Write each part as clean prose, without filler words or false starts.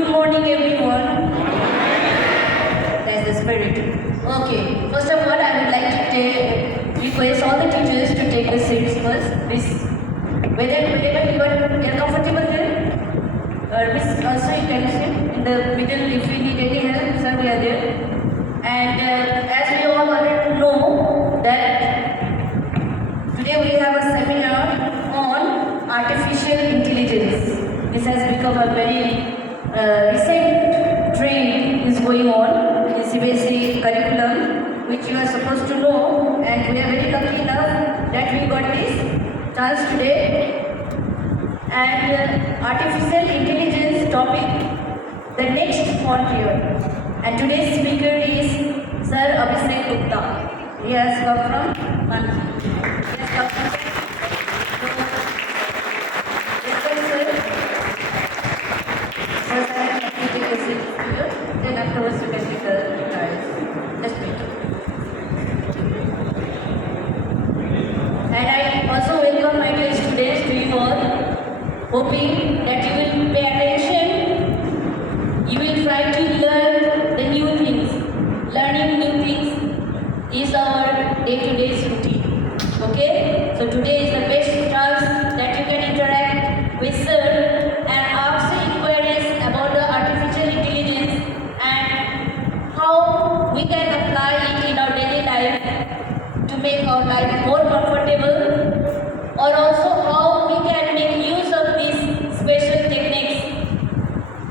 Good morning, everyone. That's the spirit. Okay, first of all, I would like to request all the teachers to take the seats first. Please, wherever you are comfortable there, Miss also you can sit in the middle if you need any help, sir, we are there. And as we all already know that today we have a seminar on artificial intelligence. This has become a very recent trend is going on in CBSE curriculum, which you are supposed to know, and we are very lucky enough that we got this chance today. And artificial intelligence topic, the next frontier. And today's speaker is Sir Abhishek Gupta. He has come from Manipur. He has come from then afterwards you can take the guys. Just wait. And I also welcome my dear students to you all, hoping that you will pay attention, you will try to learn the new things. Learning new things is our day-to-day routine. Okay? So today is the best chance that you can interact with sir and ask inquiries about the artificial intelligence and how we can apply it in our daily life to make our life more comfortable, or also how we can make use of these special techniques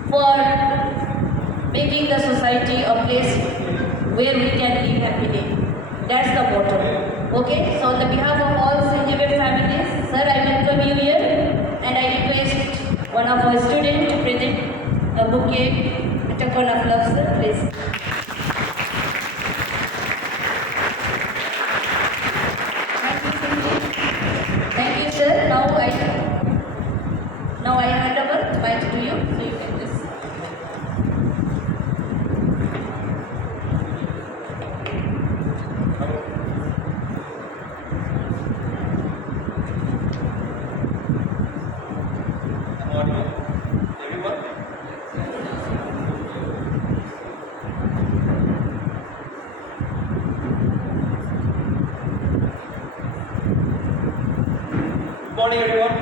for making the society a place where we can live happily. That's the motto. Okay, so on the behalf of all St. Xavier families, sir, I welcome you here and I request one of our students to present a bouquet, a token of love, sir, please. Thank you, sir. Now I hand over the mic to you, so you can just. Good morning, everyone.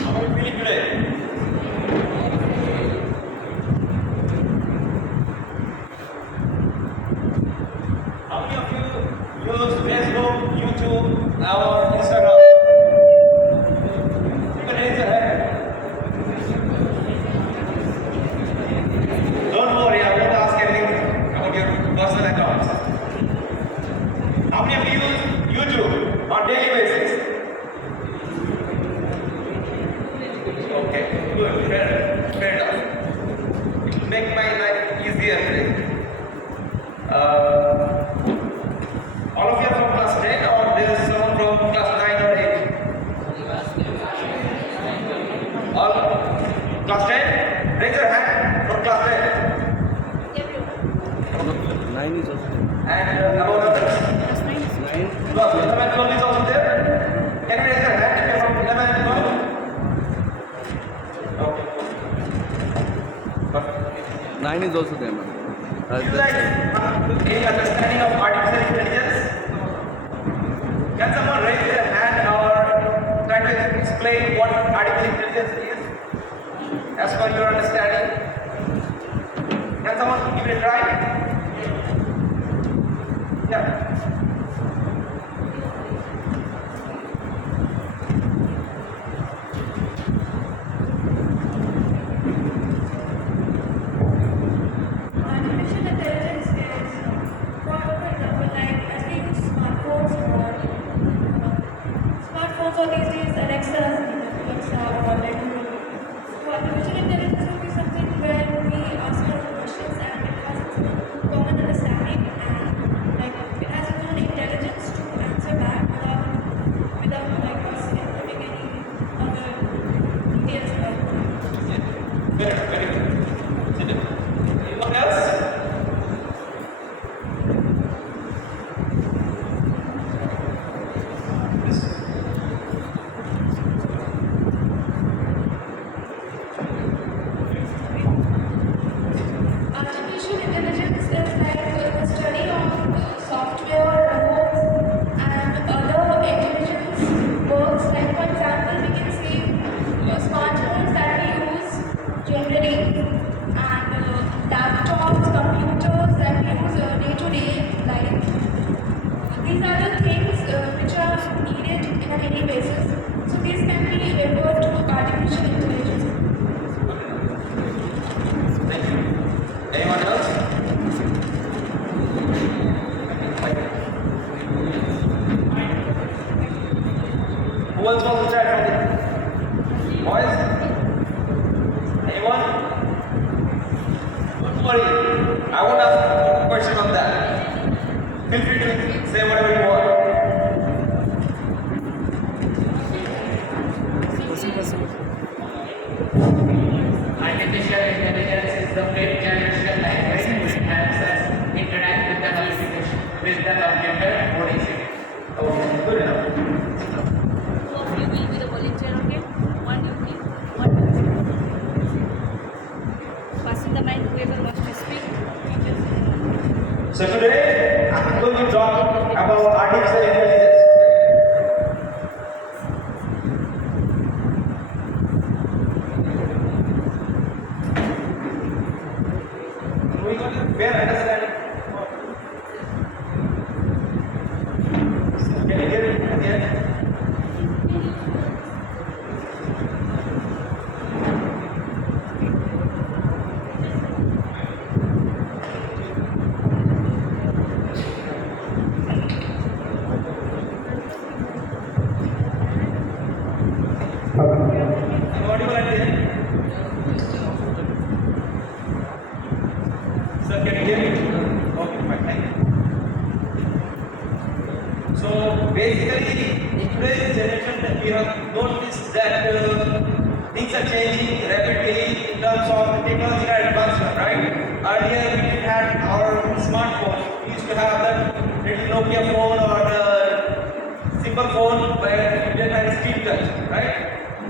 How are you feeling today? How many of you use Facebook, YouTube, or Instagram? You can raise your hand. Don't worry, I won't ask anything about your personal accounts. How many of you use YouTube on daily basis? Okay, good, fair enough. It will make my life easier today. All of you are from class 10 or there is someone from class 9 or 8? All class 10? Raise your hand for class 10. 9 is also there. And about others? 9. Class 11 and 12 is also there? Can you raise your hand if you are from 11 and 12? Okay. Perfect. 9 is also there, ma'am. Do you guys have any understanding of artificial intelligence? Can someone raise their hand or try to explain what artificial intelligence is as per your understanding? Can someone give it a try? Yeah. Artificial intelligence is, for example, like as we use smartphones or these days Alexa or like Google. So artificial intelligence will be something where we ask a lot of questions and it has its own I won't ask a question on that. Feel free to say whatever you want. Artificial intelligence is the great generation language which helps us interact with the computer more easily. Okay, good enough. Two of you will be the volunteer, okay? One you keep, one you keep. Passing the mic, whoever wants to speak. So today I'm going to talk about artificial intelligence. We got a fair understanding. Can you hear it again? I'm audible at the end. Sir, can you hear me? Okay, fine, thank you. So basically, in today's generation, we have noticed that things are changing rapidly in terms of technological advancement, right? Earlier, we didn't have our smartphones. We used to have that little Nokia phone or simple phone where you didn't have a screen touch, right?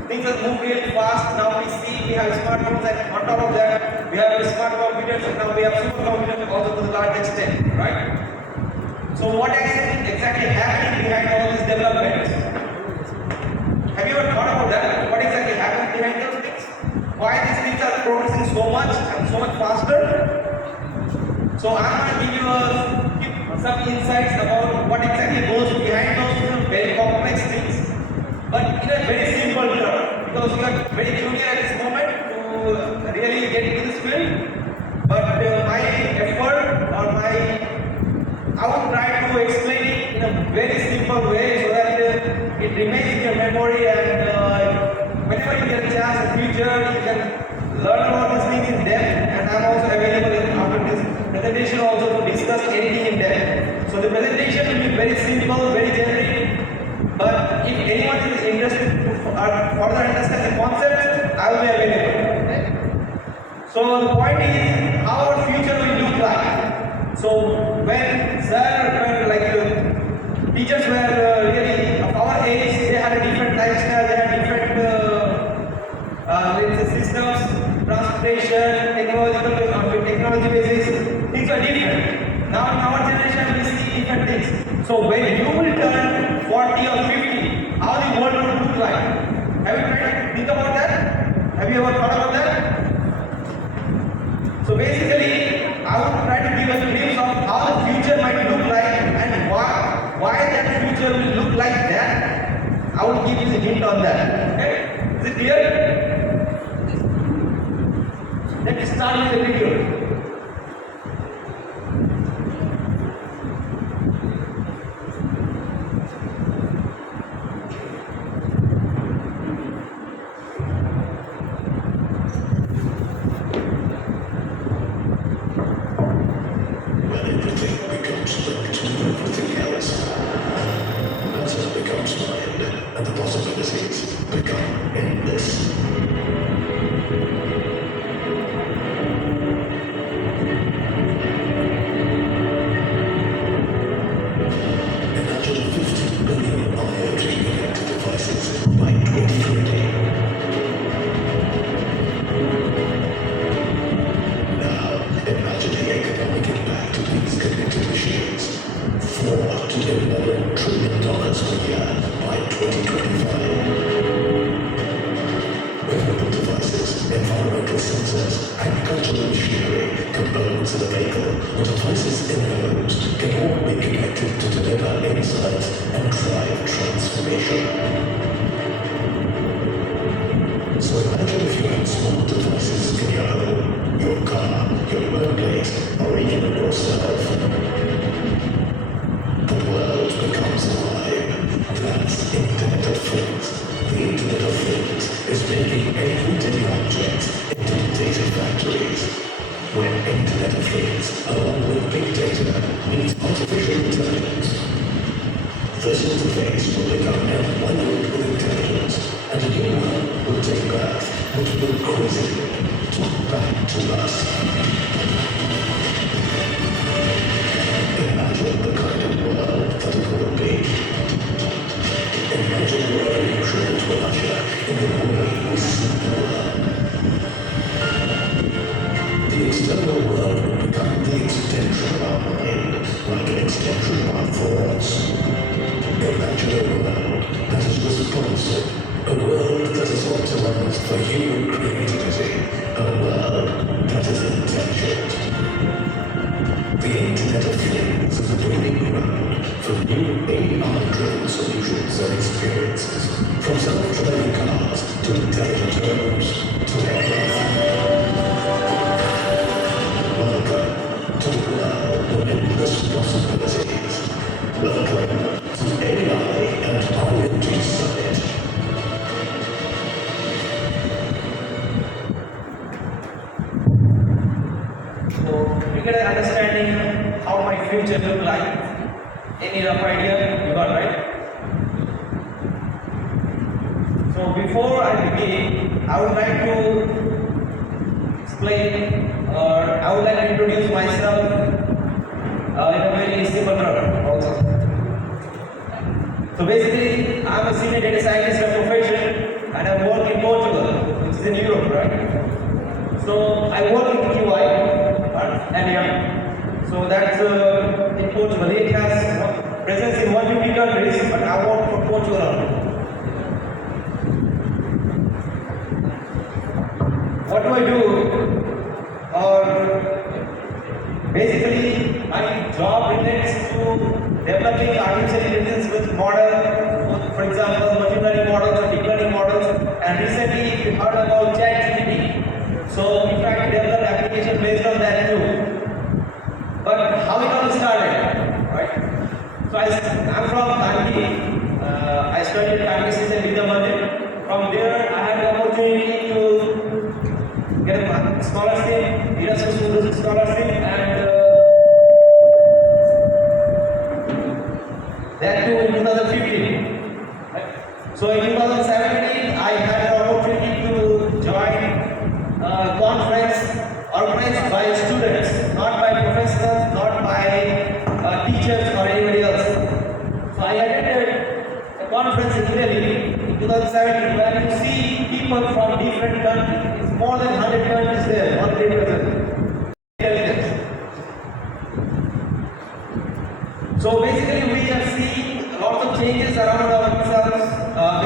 Things have moved really fast. Now we see we have smartphones, and on top of that, we have smart computers, and now we have supercomputers also to the large extent, right? So what exactly happening behind all these developments? Have you ever thought about that? What exactly happened behind those things? Why these things are progressing so much and so much faster? So I'm going to give you some insights about what exactly goes behind those very complex things, but in a very simple term, because you are very junior at this moment to really get into this field. But my effort or I would try to explain it in a very simple way so that it remains in your memory, and whenever you get a chance in future, you can learn about these things in depth. And I'm also available after this presentation also to discuss anything in depth. So the presentation will be very simple, very generic. But if anyone is interested to further understand the concepts, I will be available. So the point is how our future will look like. So when teachers were really of our age, they had a different lifestyle, they had different let's say systems, transportation, technology basis, things are different. Now in our generation we see different things. So when you will turn 40 or 50, how the world will look like? Have you tried to think about that? Have you ever thought about that? So basically, I would try to give a glimpse of how the future might look like and why that future will look like that. I will give you a hint on that. Okay? Is it clear? Let's start with the video. When everything becomes linked to everything else, matter becomes mind, and the possibilities become endless. Imagine 50 billion IoT connected devices by 2020. Now, imagine the economic impact of these connected machines. $4 to $11 trillion per year by 2025. Wearable devices, environmental sensors, agricultural machinery, components of the vehicle, or devices in homes can all be connected to deliver insights and drive transformation. So imagine if you had small devices in your home, your car, your workplace, or even yourself. The world becomes alive. That's Internet of Things. The Internet of Things is making everyday objects into data factories, where Internet of Things infrastructure meets artificial intelligence. This interface will become enlightened with intelligence, and a new world will take birth, which will crazily talk back to us. Imagine the kind of world that it will be. Imagine the revolution it will usher in the way we see the world. The external world will become the extension of our mind, like an extension of our thoughts. Imagine a world that is responsive, a world that is optimized for human creativity, a world that is intelligent. The Internet of Things is a breeding ground for new AI-driven solutions and experiences, from self-driving cars to intelligent homes to everything. Welcome to the world of endless possibilities. Welcome to AI and IoT Summit. So you get an understanding how my future look like. Any rough idea you got, right? So before I begin, I would like to explain or I would like to introduce myself in a very simple manner also. So basically, I'm a senior data scientist by profession and I work in Portugal, which is in Europe, right? So I work in QI and yeah. So that's in Portugal. It has presence in 150 countries, but I work for Portugal only. What do I do? Basically, my job relates to developing artificial intelligence with models, for example, machine learning models or deep learning models. And recently, we heard about ChatGPT. So, we try to develop application based on that too. But how it all started, right? So, I'm from Kandy. I studied Kandy in Vidyamandir. From there, I had the opportunity to get a scholarship, Erasmus scholarship, and that too in 2015. Right? So in 2017, I had an opportunity to join a conference organized by students, not by professors, not by teachers or anybody else. So I attended a conference in Italy in 2017 where you see people from different countries. It's more than 100 countries there, 100%. Intelligence. So basically we are seeing lots of changes around ourselves,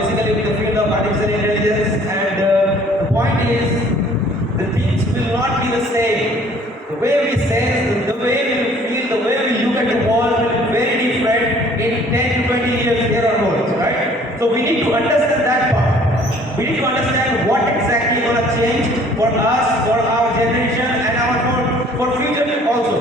basically with the field of artificial intelligence, and the point is the things will not be the same. The way we sense, the way we feel, the way we look at the world will be very different in 10 to 20 years here onwards, right? So we need to understand that part. We need to understand what exactly is going to change for us, for our generation, and for future also.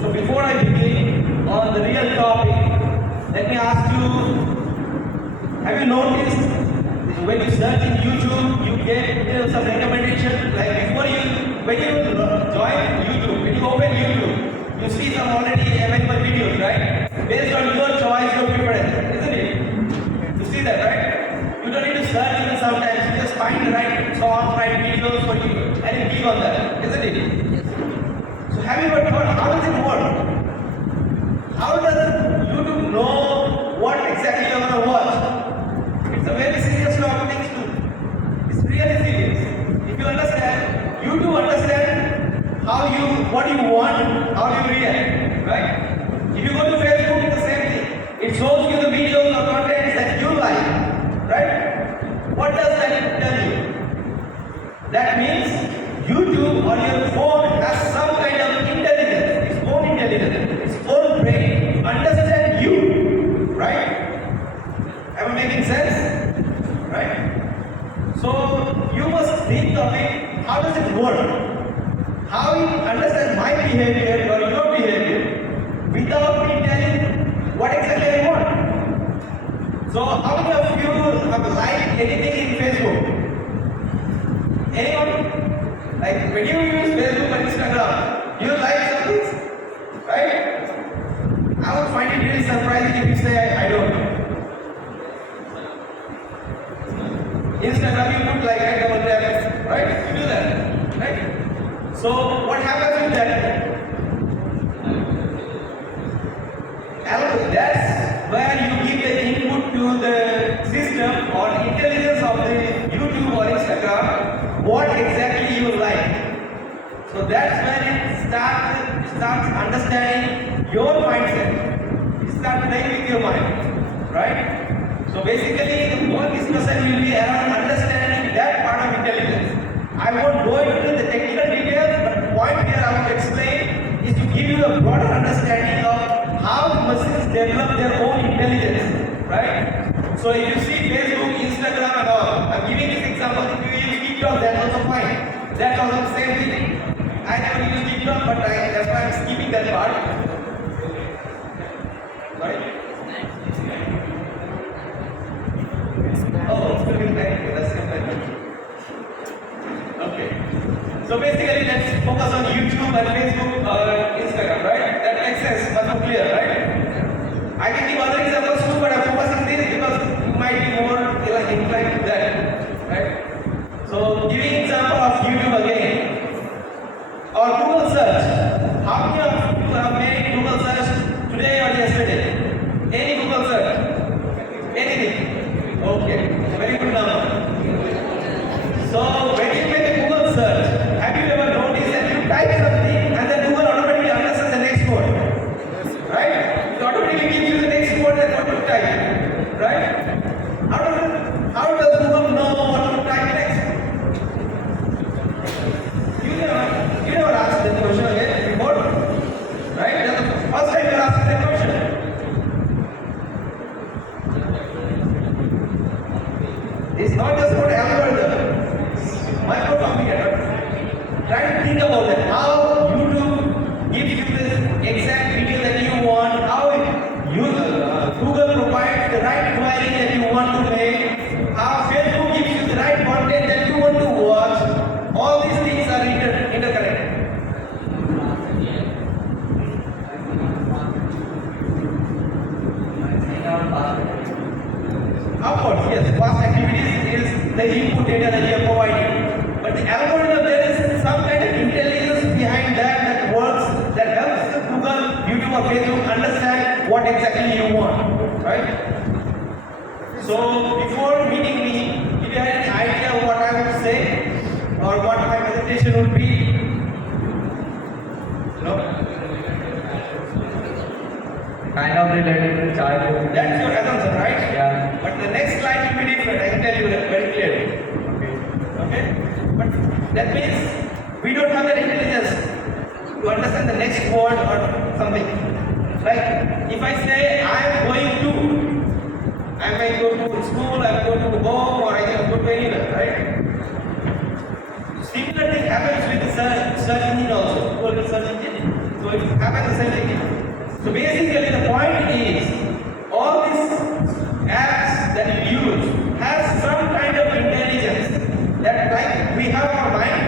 So before I begin on the real topic, let me ask you, have you noticed when you search in YouTube, you get some recommendation, like when you join YouTube, when you open YouTube, you see some already available videos, right? Based on your choice, your preference, isn't it? You see that, right? You don't need to search even sometimes, you just find the right song, right videos for you, and you click on that, isn't it? So have you ever thought, how does it work? How does YouTube know what exactly you're going to watch? It's a very serious topic too. It's really serious. If you understand, YouTube understand what you want, how you react, right? If you go to Facebook, it's the same thing. It shows you the videos or content that you like, right? What does that tell you? That means YouTube on your phone has some kind of intelligence, its own brain, to So how many of you have liked anything in Facebook? Anyone? Like when you use Facebook and Instagram, you like something, right? I would find it really surprising if you say I don't. Instagram you put like right double tap, right? You do that, right? So what happens with that? That's where you give the input to the system or intelligence of the YouTube or Instagram what exactly you like. So that's when it starts understanding your mindset. It starts playing with your mind, right? So basically the whole discussion will be around understanding that part of intelligence. I won't go into the technical details, but the point here I will explain is to give you a broader understanding of how machines develop their own intelligence, right? So if you see Facebook, Instagram and all, I'm giving this example, if you use TikTok, that's also fine. That's also the same thing. I never use TikTok, but that's why I'm skipping that part. Right? Oh, it's still back. That's still back. Okay. So basically, let's focus on YouTube and Facebook or Instagram, right? That makes sense, much more clear, right? I can give other examples too, but I'm focusing this because you might be more inclined to that, right? So giving example of YouTube again, or Google search. How many of you have made Google search today or yesterday? Any Google search? Anything? Okay, very good number. So when you make a Google search, have you ever noticed that you type something and then Google automatically understands the next word? Right? It automatically gives you the next word that what to type. Right? How does Google know what to type next? You never asked that question again before. Right? That's the first time you're asking that question. It's not just about algorithm. Microcomputer. Try to think about that. How YouTube gives you this exact video that you want. How Google provides the right query that you want to make. How Facebook gives you the right content that you want to watch. All these things are interconnected. Of course, yes, past activities is the input data that you are providing. But the algorithm, there is some kind of intelligence behind that works, that helps Google, YouTube or Facebook understand what exactly you want, right? So before meeting me, if you had any idea of what I would say or what my presentation would be? No? Kind of related to childhood. That's your assumption, right? Yeah. But the next slide will be different, I can tell you that very clearly. Okay? But that means we don't have that intelligence to understand the next word or something. Like if I say I am going to go to school, I am going to home, or I can go to anywhere, right? Similar thing happens with the search engine also. Google search engine. So it happens the same thing. So basically the point is all these apps that you use has some kind of intelligence that like we have our mind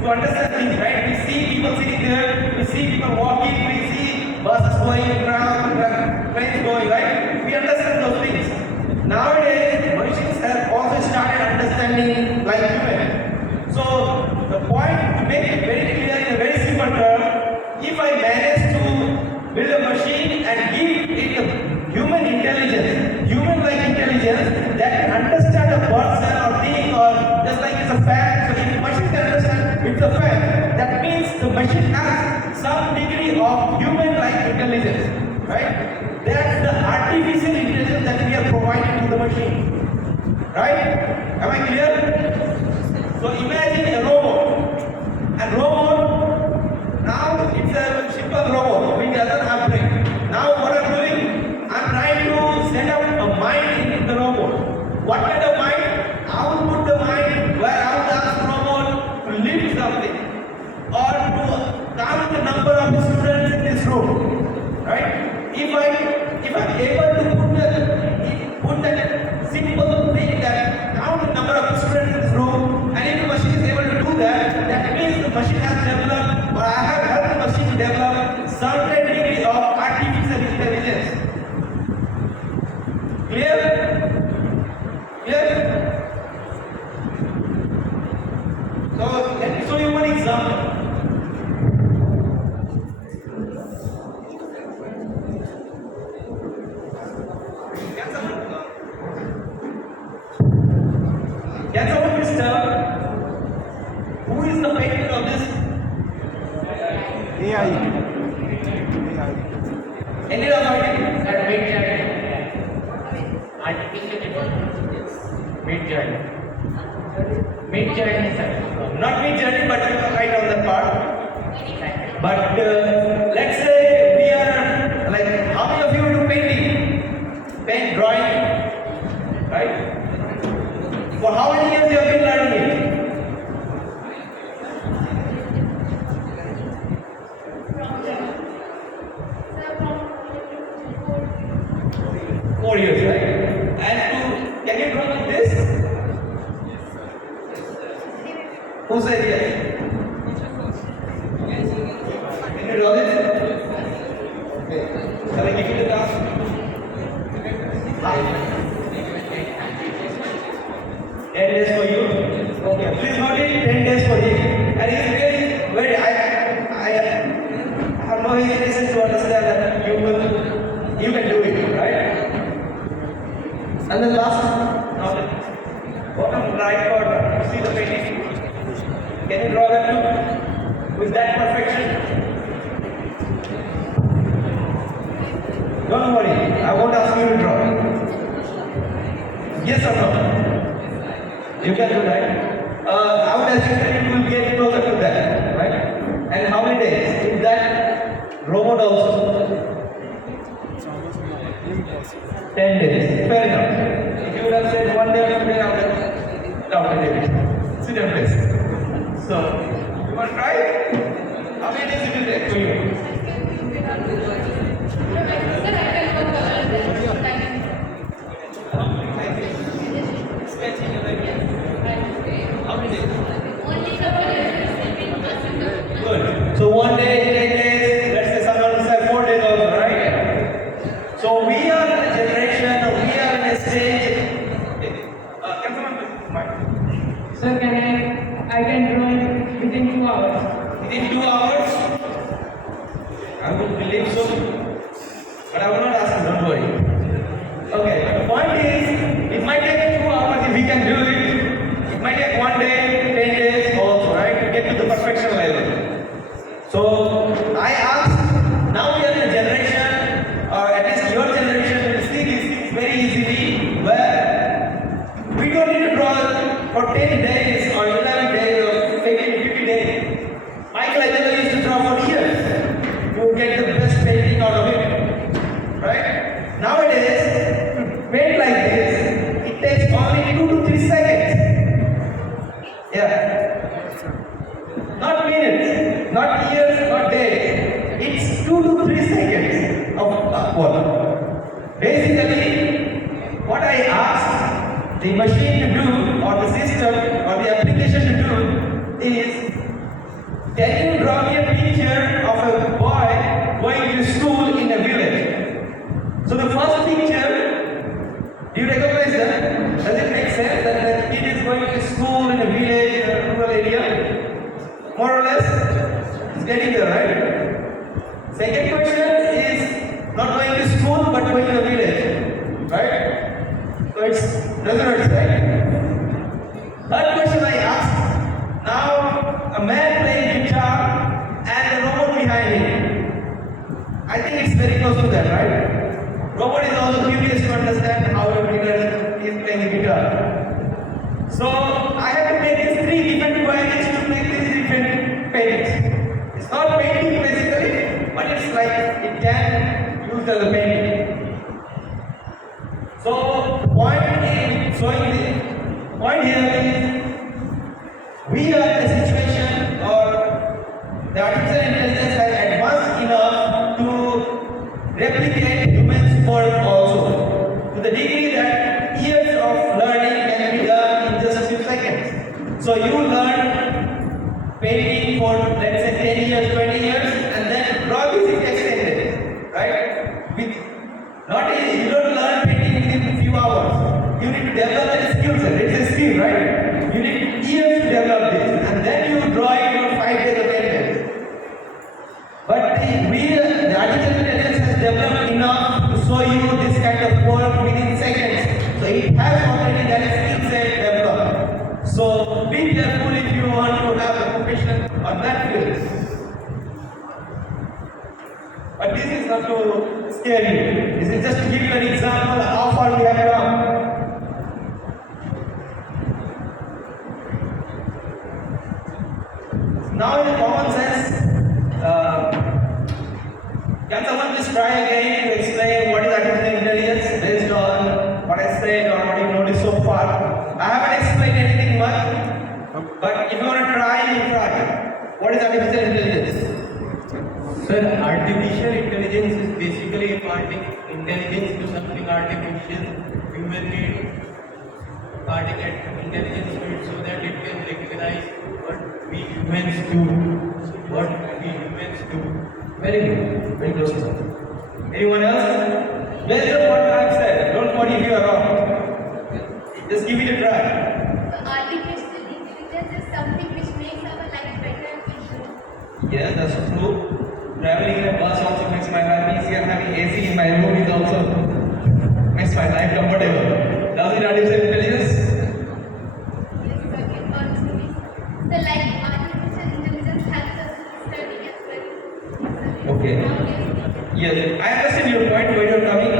to understand things, right? We see people sitting there, we see people walking, we see buses going, trains going, right? We understand those things. Nowadays, machines have also started understanding like human. So the point to make it very clear in a very simple term, if I manage to build a machine and give it a human intelligence, human-like intelligence that can understand a person or thing or just like it's a fan. So if the machine can understand it's a fan, that means the machine has some degree of human-like intelligence, right? That's the artificial intelligence that we are providing to the machine, right? Am I clear? So imagine a robot, and robot now it's a simple robot which doesn't have brain. Now what I'm doing, I'm trying to set up a mind in the robot. What kind of mind? I will put the mind where I will ask the robot to lift something or to count the number of students in this room, right? If I'm able to put that Ended of IT? Sir, mid-journey. Artificial intelligence. Mid-journey. Mid-journey, sir. Not mid-journey, but you are right on that part. But let's say we are like, how many of you do painting? Paint, drawing, right? For how many years you have been learning it? From 4 years, right? And can you draw like this? Who said yes? Can you draw this? Okay. Shall I give you the task? Hi. 10 days for you. Okay, please note it, 10 days for him. And he's really very, I have no hesitation to understand that you can do it, right? And then last, now bottom right corner, you see the painting? Can you draw that too? With that perfection? Don't worry, I won't ask you to draw. Yes or no? You can do that. I would assume that you will get closer to that, right? And how many days? In that robot also? 10 days. Fair enough. If you would have said 1 day or 2 days, I would have doubted it. Sit and place. So, you want to try? How many days it will take for you? How many days? Good. So 1 day, 10 days, let's say someone said 4 days also, right? So we are in a generation, we are in a stage. Can someone please mic? Sir, I can draw it within 2 hours. Within 2 hours? I would believe so. But I will not ask you, don't worry. Okay, but the point is, it might take 2 hours if we can do it. It might take 1 day, 10 days also, right? To get to the perfection level. So I asked, now we are in a generation, or at least your generation will see these things very easily, where we don't need to draw for 10 days or 11 days or 50 days. Michelangelo used to draw for years to get the best painting out of it. Right? Nowadays, to paint like this, it takes only 2 to 3 seconds. Yeah. Not minutes, not years, not days. It's 2 to 3 seconds of work. Basically, what I asked the machine to do, or the system, or the application to do, is can you draw me a picture of a boy going to school in a village? So the first picture, do you recognize that? Does it make sense that the kid is going to school in a village, in a rural area? More or less, it's getting there, right? Second question is not going to school but going to the village, right? So it's resonates, right? Third question I asked, now a man playing guitar and a robot behind him. I think it's very close to that, right? Robot is also curious to understand how a guitar is playing the guitar. So I have to make these 3 different queries to make these different paintings. It's not painting basically, but it's like it can use as a painting. So the point in showing the point here is we are in a situation, or the artificial intelligence has advanced enough to replicate humans' work also, to the degree that years of learning can be done in just a few seconds. So you learn painting for let's say 10 years, 20 years, and then probably it extended, right? With not easy, you don't learn painting within a few hours. You need to develop a skill set. It's a skill, right? You need years to develop this, and then you draw it in 5 days or 10 days. But the artificial intelligence has developed enough to show you this kind of work within seconds. So it has already that skill set developed. So be careful if you want to have a profession on that field. But this is not to scare you. This is just to give you an example of how far we have come. Now in common sense, can someone please try again to explain what is artificial intelligence based on what I said or what you noticed so far? I haven't explained anything much, but if you want to try, you try. What is artificial intelligence? Sir, artificial intelligence is basically imparting intelligence to something artificial, human-made, imparting intelligence to it so that it can recognize what we humans do. What we humans do. Very good. Very close to something. Anyone else? Based on what I have said, don't worry if you are wrong. Just give it a try. So artificial intelligence is something which makes our life better and easier. Yes, that's true. Traveling in a bus also makes my life easier. Having AC in my room is also makes my life comfortable. Does it artificial intelligence? Yes, sir, it also is. So like artificial intelligence helps us in studying as well. Okay. Nowadays, Yes, I understand your point where you're coming,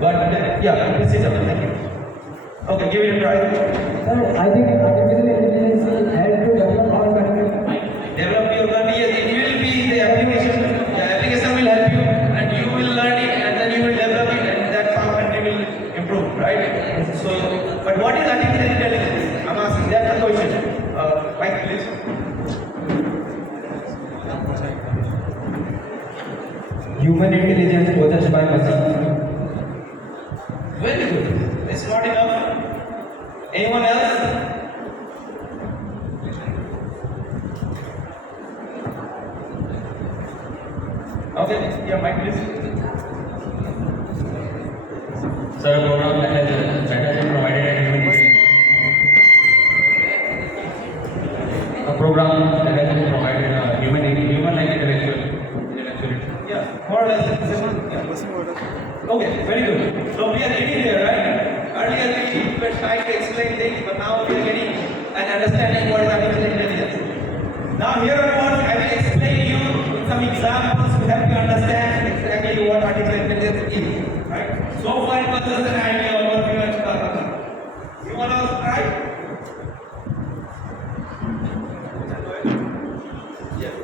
but yeah, please sit down. Thank you. Okay, give it a try. Sir, I think artificial intelligence will help to develop our country. Develop your country. Yes, it will be the application. The application will help you, and you will learn it, and then you will develop it, and that's how country will improve, right? So, but what is artificial intelligence? I'm asking. That's the question. Mike, please. Human intelligence possessed by machines. Very good. It's not enough. Anyone else? Okay, yeah, Mike, please. Sir, a program that has been provided at human a program that has been provided human like intellectuality. Yeah, more or less. Yeah. Okay, very good. So we are getting there, right? Earlier we were trying to explain things, but now we are getting an understanding what is artificial intelligence. Now here onwards, I will explain you with some examples to help you understand exactly what artificial intelligence is. Right? So far it was just an idea of what we were talking about. You want to try? Yes.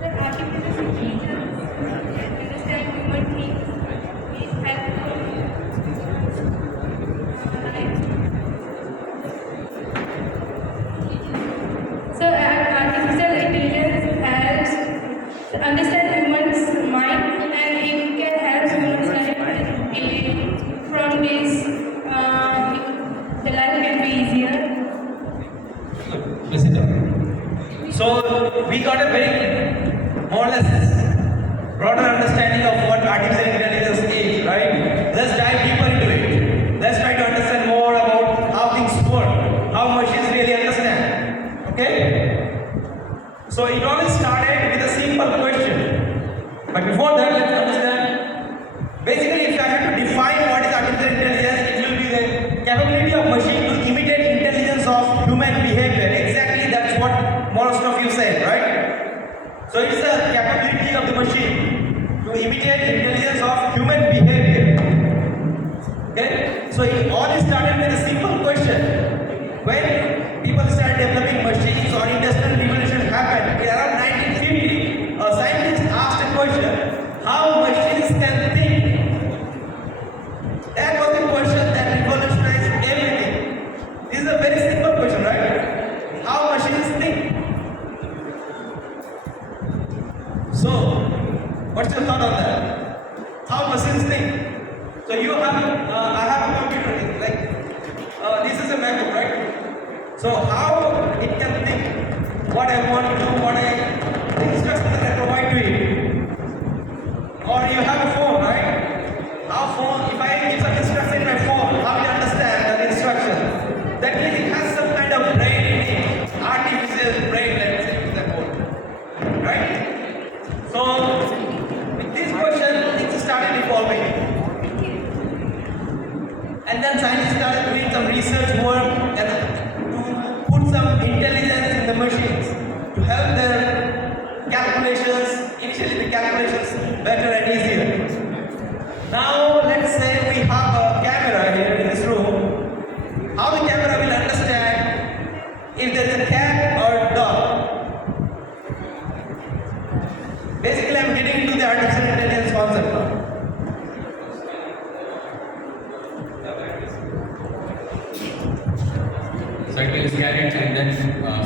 the artificial intelligence can understand human things is helpful. So artificial intelligence helps to understand humans' mind and it can help humans from this the life can be easier. Listen up. So we got a very more or less broader understanding of what artificial intelligence is, right? Let's dive deeper into it. Let's try to understand more about how things work, how machines really understand. Okay? So it all started with a simple question. But before that, let's understand. Basically, if I have to define what is artificial intelligence, it will be the capability of machine to imitate intelligence of human behavior. Exactly, that's what most of you said, right? So it's the capability of the machine to imitate intelligence of human behavior. Okay? So it all started with a simple question. When people started developing machines or industrial revolution happened, around 1950, a scientist asked a question, how machines can think? That was the question that revolutionized everything. This is a very simple question, right? How machines think? So, what's your thought on that? How machines think? So you have, I have a computer, like, this is a MacBook, right? So how it can think what I want to do, the instructions that I provide to it. Or you have a phone, right? How phone, if I give some instruction in my phone, how will you understand that instruction? That means it has some kind of brain in it, artificial brain, let's say, use that word. Right? So, with this question, things started evolving. And then scientists started doing some research work and to put some intelligence in the machines to help them calculate calculations, initially the calculations better and easier. Now let's say we have a camera here in this room. How the camera will understand if there is a cat or a dog? Basically, I'm getting into the artificial intelligence concept now. So it will scan it and then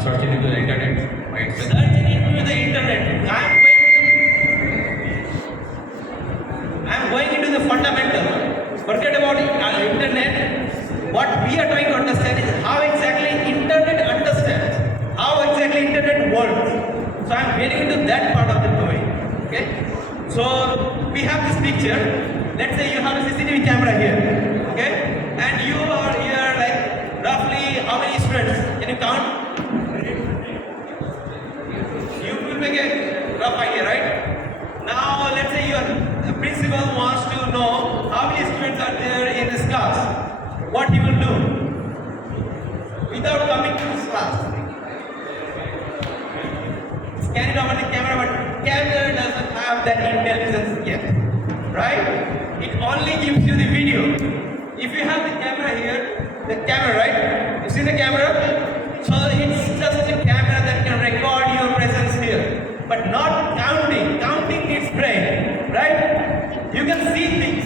search it into the internet by itself. Searching into the internet. I'm going into the fundamental. Forget about internet. What we are trying to understand is how exactly internet understands, how exactly internet works. So I'm getting into that part of the domain. Okay. So we have this picture. Let's say you have a CCTV camera here. Okay. And you are here like roughly how many students? Can you count? You will make a rough idea, right? Now let's say the principal wants to know how many students are there in this class. What he will do without coming to this class. Scan it over the camera, but camera doesn't have that intelligence yet, right? It only gives you the video. If you have the camera here, the camera, right? You see the camera? So it's just a camera that can record your presence here, but not counting. Counting needs brain, right? You can see things,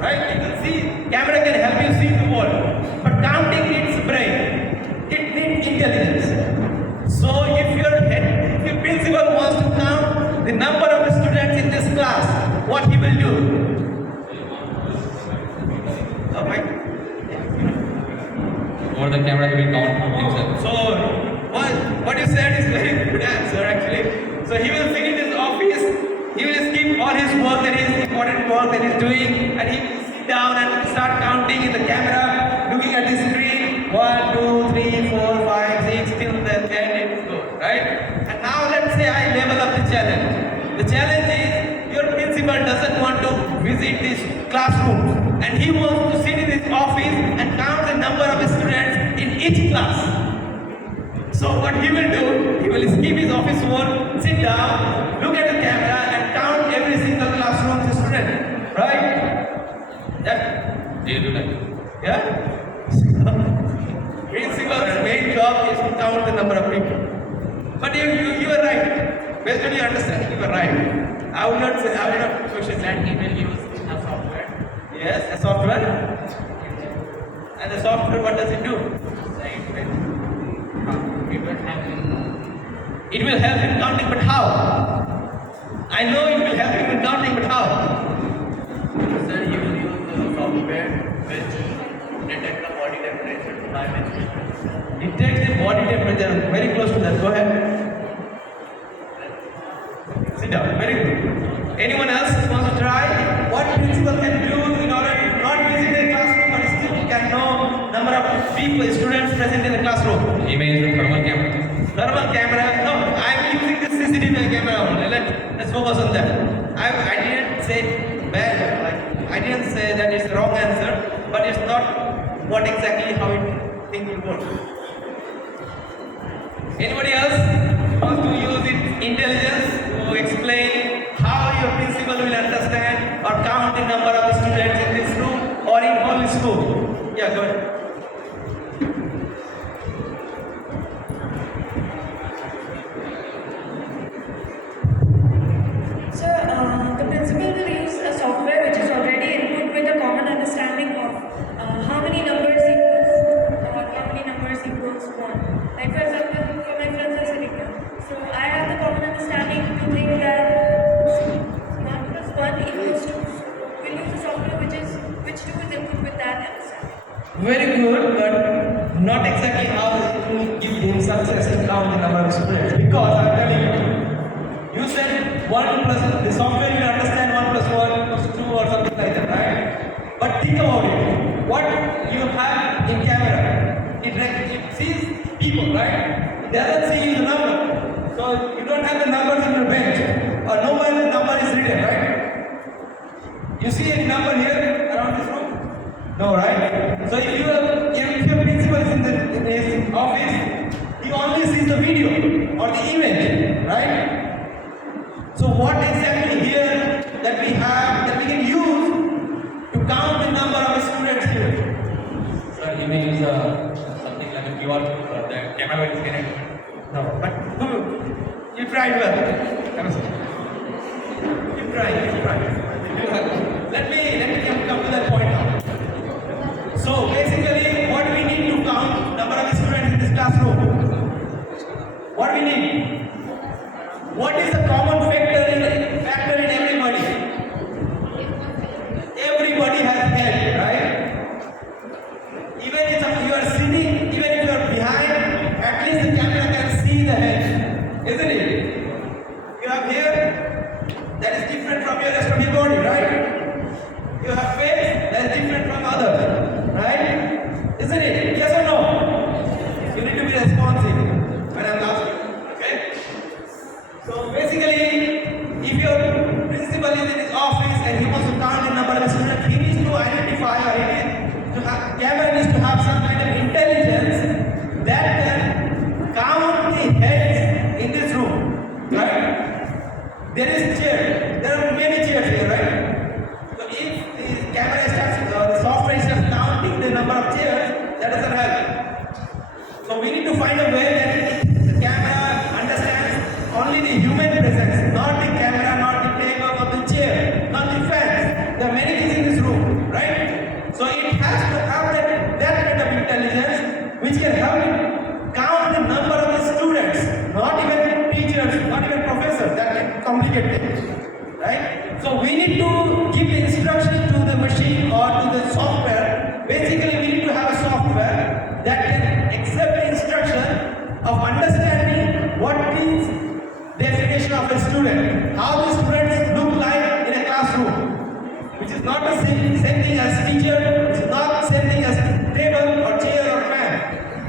right? You can see. Camera can help you see the world, but counting needs brain. It needs intelligence. So if your principal wants to count the number of the students in this class, what he will do? Okay. Or the camera will count himself. So what you said is very good answer actually. So he will sit in his office, he will skip all his work that is important work that he's doing, and he will sit down and start counting in the camera, looking at the screen. 1, 2, 3, 4, 5, 6 till the end it goes, right? And now let's say I level up the challenge. The challenge is your principal doesn't want to visit this classroom, and he wants to sit in his office and count the number of students in each class. So what he will do, he will skip his office work, sit down, look at the camera and count every single classroom student, right? That, Do you do that? yeah? Principal's main job is to count the number of people. But you are right. Based on your understanding, you are right. I would not question That that. he will use a software. Yes, a software. And the software, what does it do? It will help It will help in in counting, but how? I know it will help him in counting, but how? Sir, you will use the software which detect the body temperature by which Detect the body temperature. Very close to that. Go ahead. Sit down. Very good. Anyone else wants to try? What principal can do in order to not visit the classroom but still can know number of people, students present in the classroom? He may use the thermal camera. Thermal camera? No, I'm using this CCTV camera only. Let's focus on that. I didn't say bad, like I didn't say that it's the wrong answer, but it's not what exactly how it thing will work. Anybody else wants to use its intelligence to explain how your principal will understand or count the number of students in this room or in whole school? Yeah, go ahead. So, the principal will use a software which is already input with a common understanding of how many numbers equals 1. Like for example, for my friends are sitting here. So, I have the common understanding to think that 1 plus 1 equals 2. We'll use a software which 2 is input with that understanding. Very good, but not exactly how it will give him success to count the number of students. Because I'm telling you, you said 1 plus, the software will understand 1 plus 1 equals 2 or something like that, right? But think about it. What you have in camera, it sees people, right? It doesn't see the number. So you don't have the numbers in your bench, or nowhere the number is written, right? You see a number here around this room? No, right? So if your principal is in his office, he only sees the video or the image, right? So what exactly here that we have that we can use to count the number of students here? Sir, he may use something like a QR code, the camera will scan it. No, but you tried well. You tried. Let me come to that point now. So basically, what we need to count number of students in this classroom? What we need? What is the common factor in everybody? Everybody has head, right? Even if you are sitting, even if you are behind, at least the camera can see the head, isn't it? You have hair that is different from your rest of your body, right? You have face that is different from others, right? Isn't it? Yes or no? You need to be responsive when I'm asking, okay? So basically, if your principal is in his office and he wants to count the number of students, he needs to identify or camera needs to have some kind of intelligence that can count the heads in this room, right? There is chair. There are many chairs here, right? So if the camera starts, the software starts counting the number of chairs, that doesn't help. So we need to find a way that the camera understands only the human presence, not the camera, not the table, not the chair, not the fans. There are many things in this room, right? So it has to have that kind of intelligence which can help it count the number of the students, not even teachers, not even professors. That can complicate things, right? So we need to give the instruction to the machine or to the software. Basically, we need to have a software that can accept the instruction of understanding what is definition of a student, how the students look like in a classroom, which is not the same thing as teacher, which is not the same thing as table or chair or fan,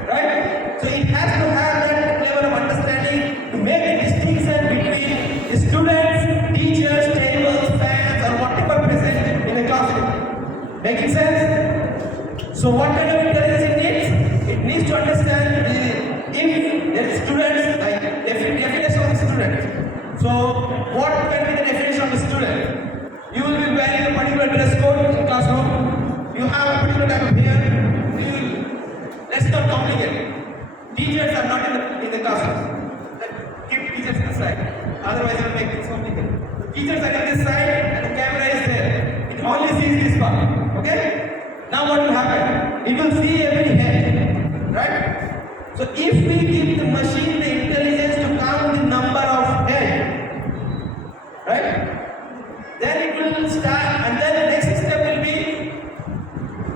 right? So it has to have that level of understanding to make a distinction between the students, teachers, tables, fans, or whatever present in a classroom. Making sense? So what kind of intelligence it needs? It needs to understand if there is students, like definition of the student. So what can be the definition of the student? You will be wearing a particular dress code in classroom. You have a particular type of hair. Let's not complicate. Teachers are not in the classroom. Keep teachers aside. Otherwise, it will make things complicated. The teachers are on this side and the camera is there. It only sees this part. Okay? Now what will happen? It will see every head. Right? So if we give the machine the intelligence to count the number of heads, right? Then it will start, and then the next step will be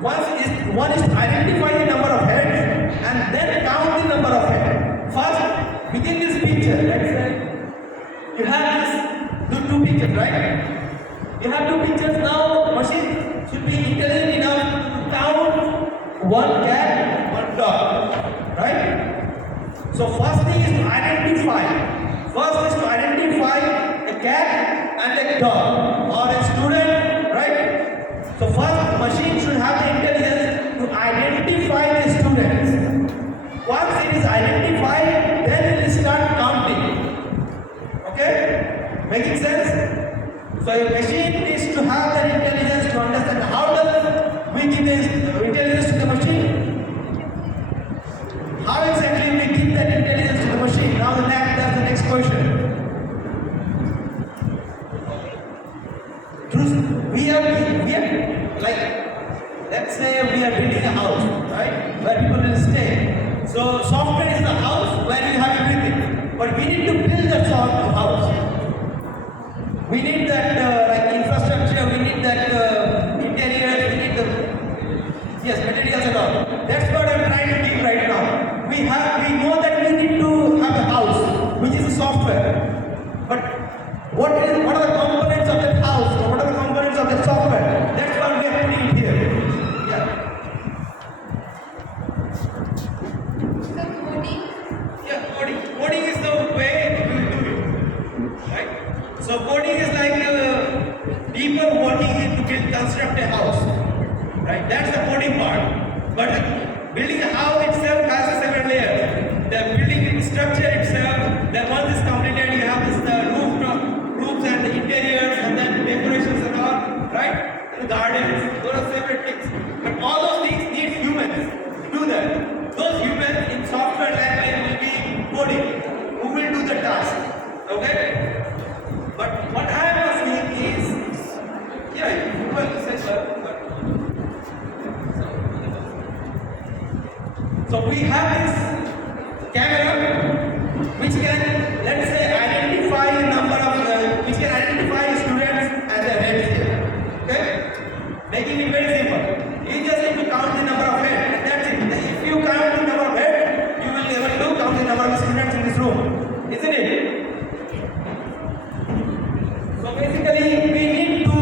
one is to identify the number of heads and then count the number of heads. First, within this picture, let's say you have two pictures, right? You have two pictures. Now machine should be intelligent enough to count one cat, one dog, right? So first thing is to identify. First is to identify a cat and a dog or a student, right? So first machine should have the intelligence to identify the students. Once it is identified, then it will start counting. Okay? Making sense? So a machine needs to have that intelligence to understand. How does we give this intelligence to the machine? How exactly we give that intelligence to the machine? Now that's the next question. We are like, let's say we are building a house, right? Where people will stay. So software is the house where you have everything. But we need to build that house. We need that like infrastructure, we need that interior, we need the materials and all. That's what I'm trying to do right now. We know that we need to have a house, which is a software. But what are the components of that house, or what are the components of that software? That's what we are putting here. Yeah. Coding. Yeah, coding. Coding is the way we do it. Right? So coding is like people working to construct a house. Right? That's the coding part. But building a house itself has several layers. The building structure itself, then once it's completed, you have this roof So basically, we need to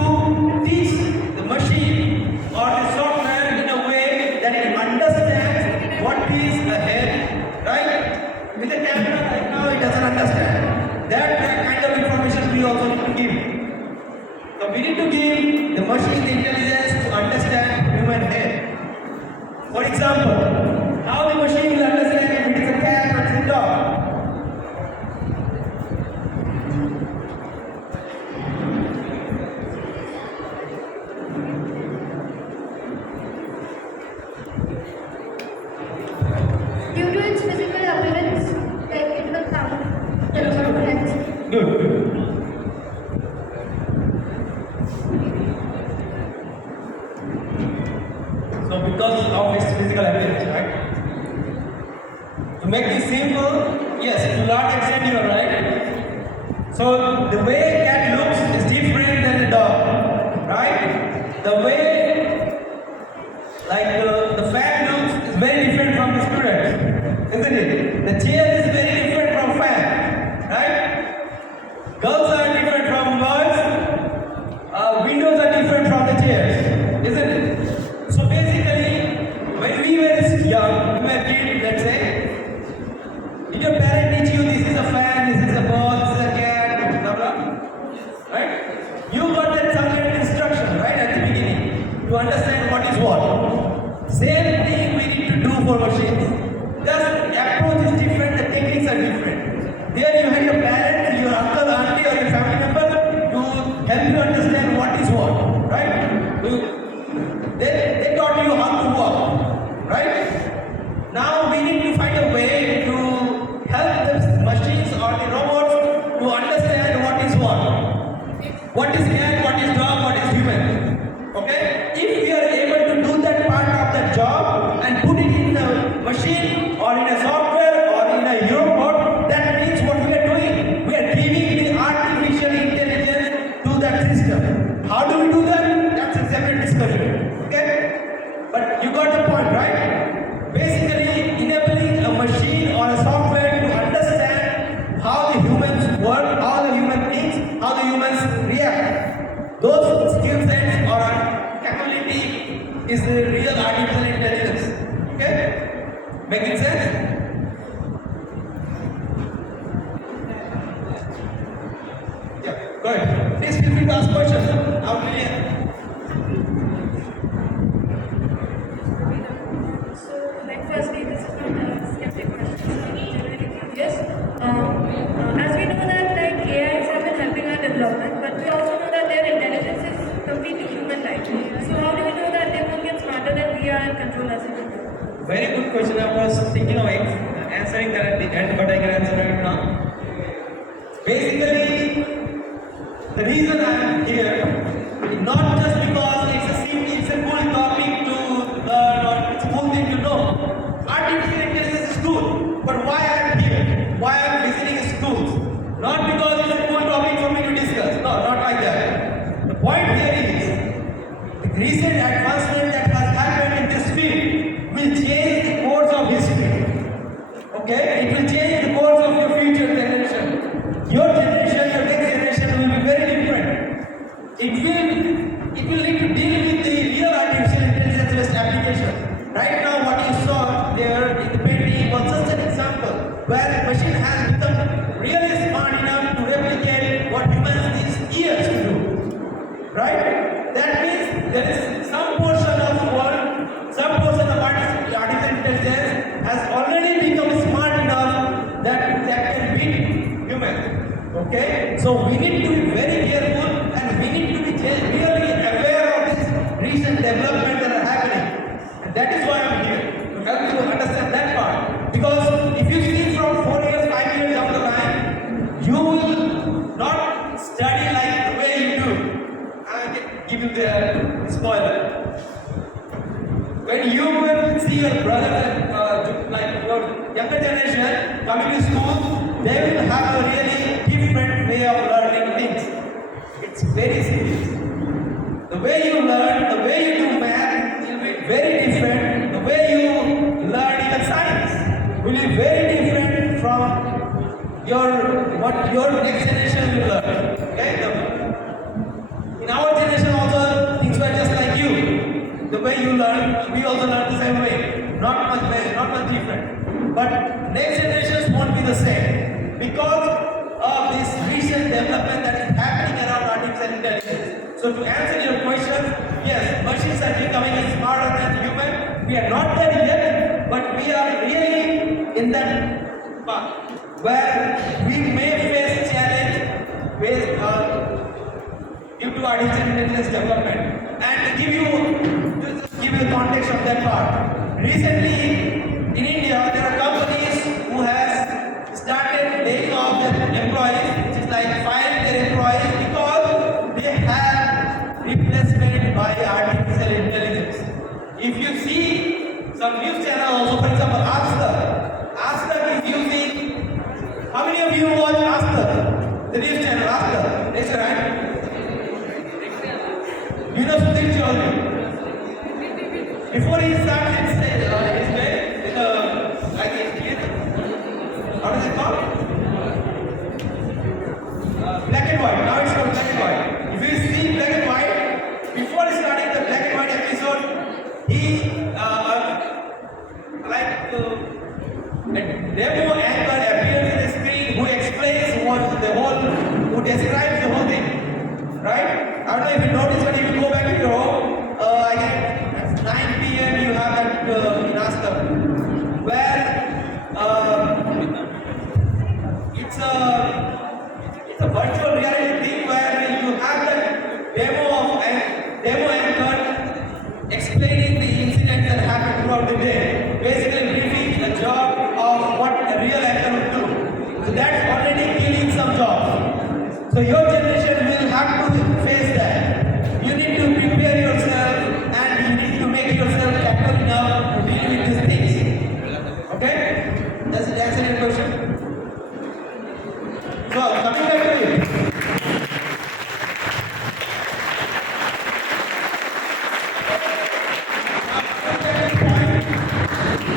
teach the machine or the software in a way that it understands what is ahead, right? With the camera right now, it doesn't understand. That kind of information we also need to give. So we need to give the machine the intelligence to understand human head. For example, how the machine will understand if it is a cat or it's a dog. Due to its physical appearance, like it will come. Yes. Good. So because of its physical appearance, right? To make this simple, yes, to a large extent you are right. So the way cat looks is different than the dog, right? The way the fan looks is very different from the student, isn't it? The chair is very different from fan, right? Girls are different from boys. Windows are different from the chairs, isn't it? So basically, when we were young, we were kids, let's say, did your parent teach you this is a fan, this is a ball, this is a cat, blah blah? Right? You got that some kind of instruction, right, at the beginning to understand what is what. Same thing we need to do for machines. Just the approach is different, the techniques are different. There you had your parents, your uncle, auntie, or your family member to help you understand what is what, right? They taught you how to walk, right? Now we need to find a way to help the machines or the robots to understand what is what. What is cat, what is dog, what is human. Okay? If we are able to do that part of that job and put it in a machine or in a software or in a robot, that means what we are doing. We are giving the artificial intelligence to that system. How do we do that? That's a separate discussion. Okay? But you got the point, right? Basically, enabling a machine or a software to understand how the humans work, how the human thinks, how the humans react. Those skill sets or capability is the real artificial intelligence. Okay? Making sense? Yeah, go ahead. Please feel free to ask questions. I'll be here. So, like firstly, this is not a skeptic question. Generally curious. As we know that like AIs have been helping our development, but we also know that their intelligence is completely human-like. So, how do we know that they won't get smarter than we are and control us? Very good question. I was thinking of answering that at the end, but I can answer it now. Basically, the reason I am here is not just because it's a cool topic to learn or it's a cool thing to know. Artificial intelligence is cool, but why I am here? Why I am visiting schools? Not because it's a cool topic for me to discuss. No, not like that. The point here is the recent advancement that has happened in this field will change the course of history. Okay? It will change the course of your future generation. Your generation, your next generation will be very different. It will need to deal with the real artificial intelligence based application. Right now, what you saw there in the painting was just an example where the machine has become really smart enough to replicate what humans need years to do. Right? That means there is some portion of the world, some portion of artificial intelligence has already become smart enough that can beat humans. Okay? So we need to be very careful and we need to be really aware of this recent developments that are happening. And that is why I'm here, to help you understand that part. Because if you see from 4 years, 5 years down the line, you will not study like the way you do. I can give you the spoiler. When you will see your brothers like your younger generation coming to school, they will have a really different way of learning things. It's very serious. The way you learn, the way you do math will be very different. The way you learn even science will be very different from what your next generation will learn. Okay? but next generations won't be the same because of this recent development that is happening around artificial intelligence. So to answer your question, yes, machines are becoming smarter than human. We are not there yet, but we are really in that path where we may face challenge with due to artificial intelligence development. And to just give you the context of that part. Recently, in India, there are companies who has started laying off their employees, which is like firing their employees because they have replacement by artificial intelligence. If you see some news channel also, for example, Ask is using. How many of you watch Ask? The news channel Ask. Raise your hand. You know Sudhir Chaudhary. Before he starts his day, in how is it called? Black and white. Now it's called black and white. If you see black and white, before starting the black and white episode, he a demo anchor appears in the screen who explains who describes the whole thing. Right? I don't know if you notice, but if you go back to your home, I guess at 9 p.m. you have that in Astam, where it's a virtual reality thing where you have the demo anchor explaining the incidents that happen throughout the day, basically briefing the job of what a real anchor would do. So that's already killing some jobs. So your generation will have to face that. You need to prepare yourself and you need to make yourself capable enough to deal with these things. Okay? Does it answer your question? So coming back to it.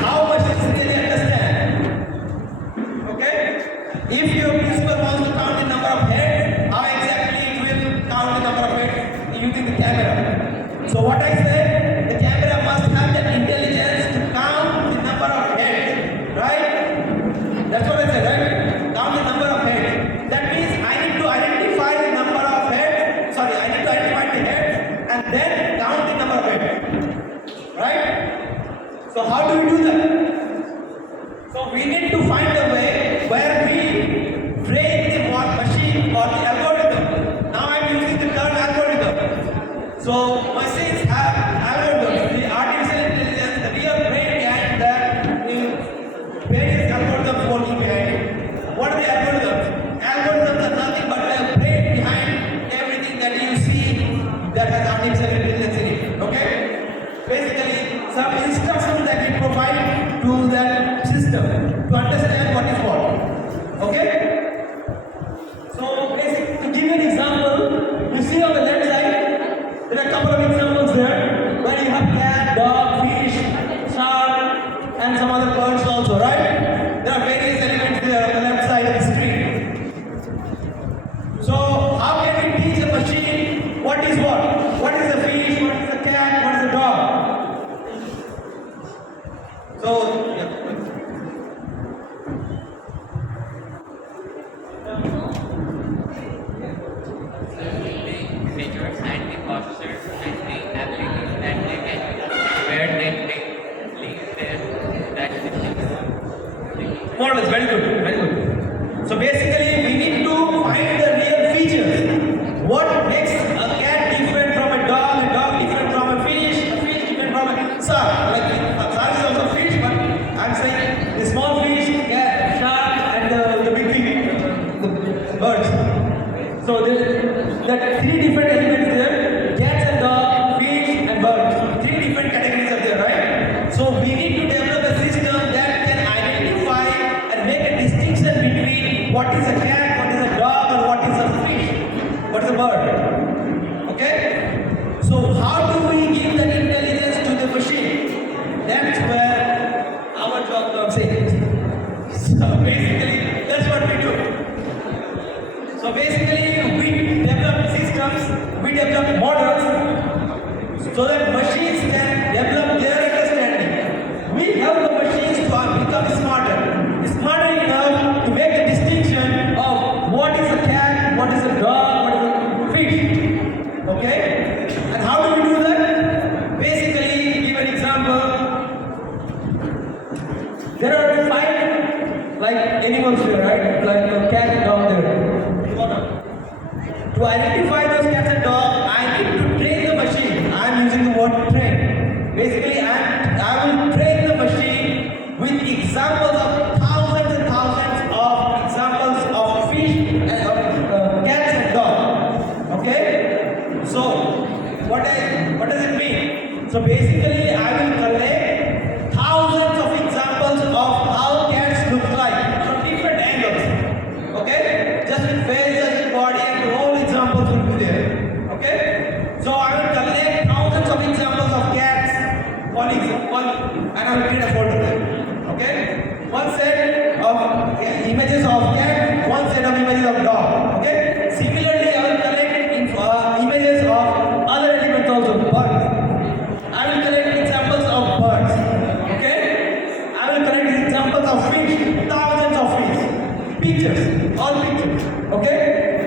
How machines really understand? Okay? If your principal wants to count the number of heads, how exactly it will count the number of heads using the camera? So what I said, the camera must have the intelligence to count the number of heads, right? That's what I said, right? Count the number of heads. That means I need to identify the number of heads. Sorry, I need to identify the heads and then count the number of heads, right? So how do we do that? So we need to find a way where we train the machine or the algorithm. Now I'm using the term algorithm. So machines have algorithms, the artificial intelligence, the real brain behind that, the various algorithms working behind it. What are the algorithms? Algorithms are nothing but the brain behind everything that you see that has artificial intelligence in it. Okay? Basically, some instructions that we provide to that system to understand what is what. Okay? So, basically, to give you an example, you see on the left side, there are a couple of examples there where you have cat, dog, fish, shark, and some other birds also, right? There are various elements there on the left side of the screen. So, how can we teach a machine what is what? What is a fish? What is a cat? What is a dog? So, Features and the postures and the abilities that they can, where they leave their more or less, very good, very good. So basically, we need to find the real features. What makes a cat different from a dog different from a fish different from a shark. Like shark is also fish, but I'm saying the small fish, cat, shark, and the big fish, the birds. So there three different elements there: cats and dog, fish and birds. Three different categories are there, right? So we need to develop a system that can identify and make a distinction between what is a cat, what is a dog, or what is a fish, what is a bird. Okay? So how do we give that intelligence to the machine? That's where our job comes in. So basically, that's what we do. So basically, we develop systems, we develop models so that machines can develop their understanding. We help the machines to become smarter. identify those cats and dogs, I need to train the machine. I am using the word train. Basically, I will train the machine with examples of thousands and thousands of examples of fish and cats and dogs. Okay? So, what does it mean? So basically, I will collect thousands of examples of how cats look like from different angles. Okay? Just with face, just with body, and all examples will be there. Okay? So I will collect thousands of examples of cats, and I will create a folder there. Okay? One set of images of cat, one set of images of dog. Okay? Similarly, I will collect images of other elements also, birds. I will collect examples of birds. Okay? I will collect examples of fish, thousands of fish. Pictures, all pictures. Okay?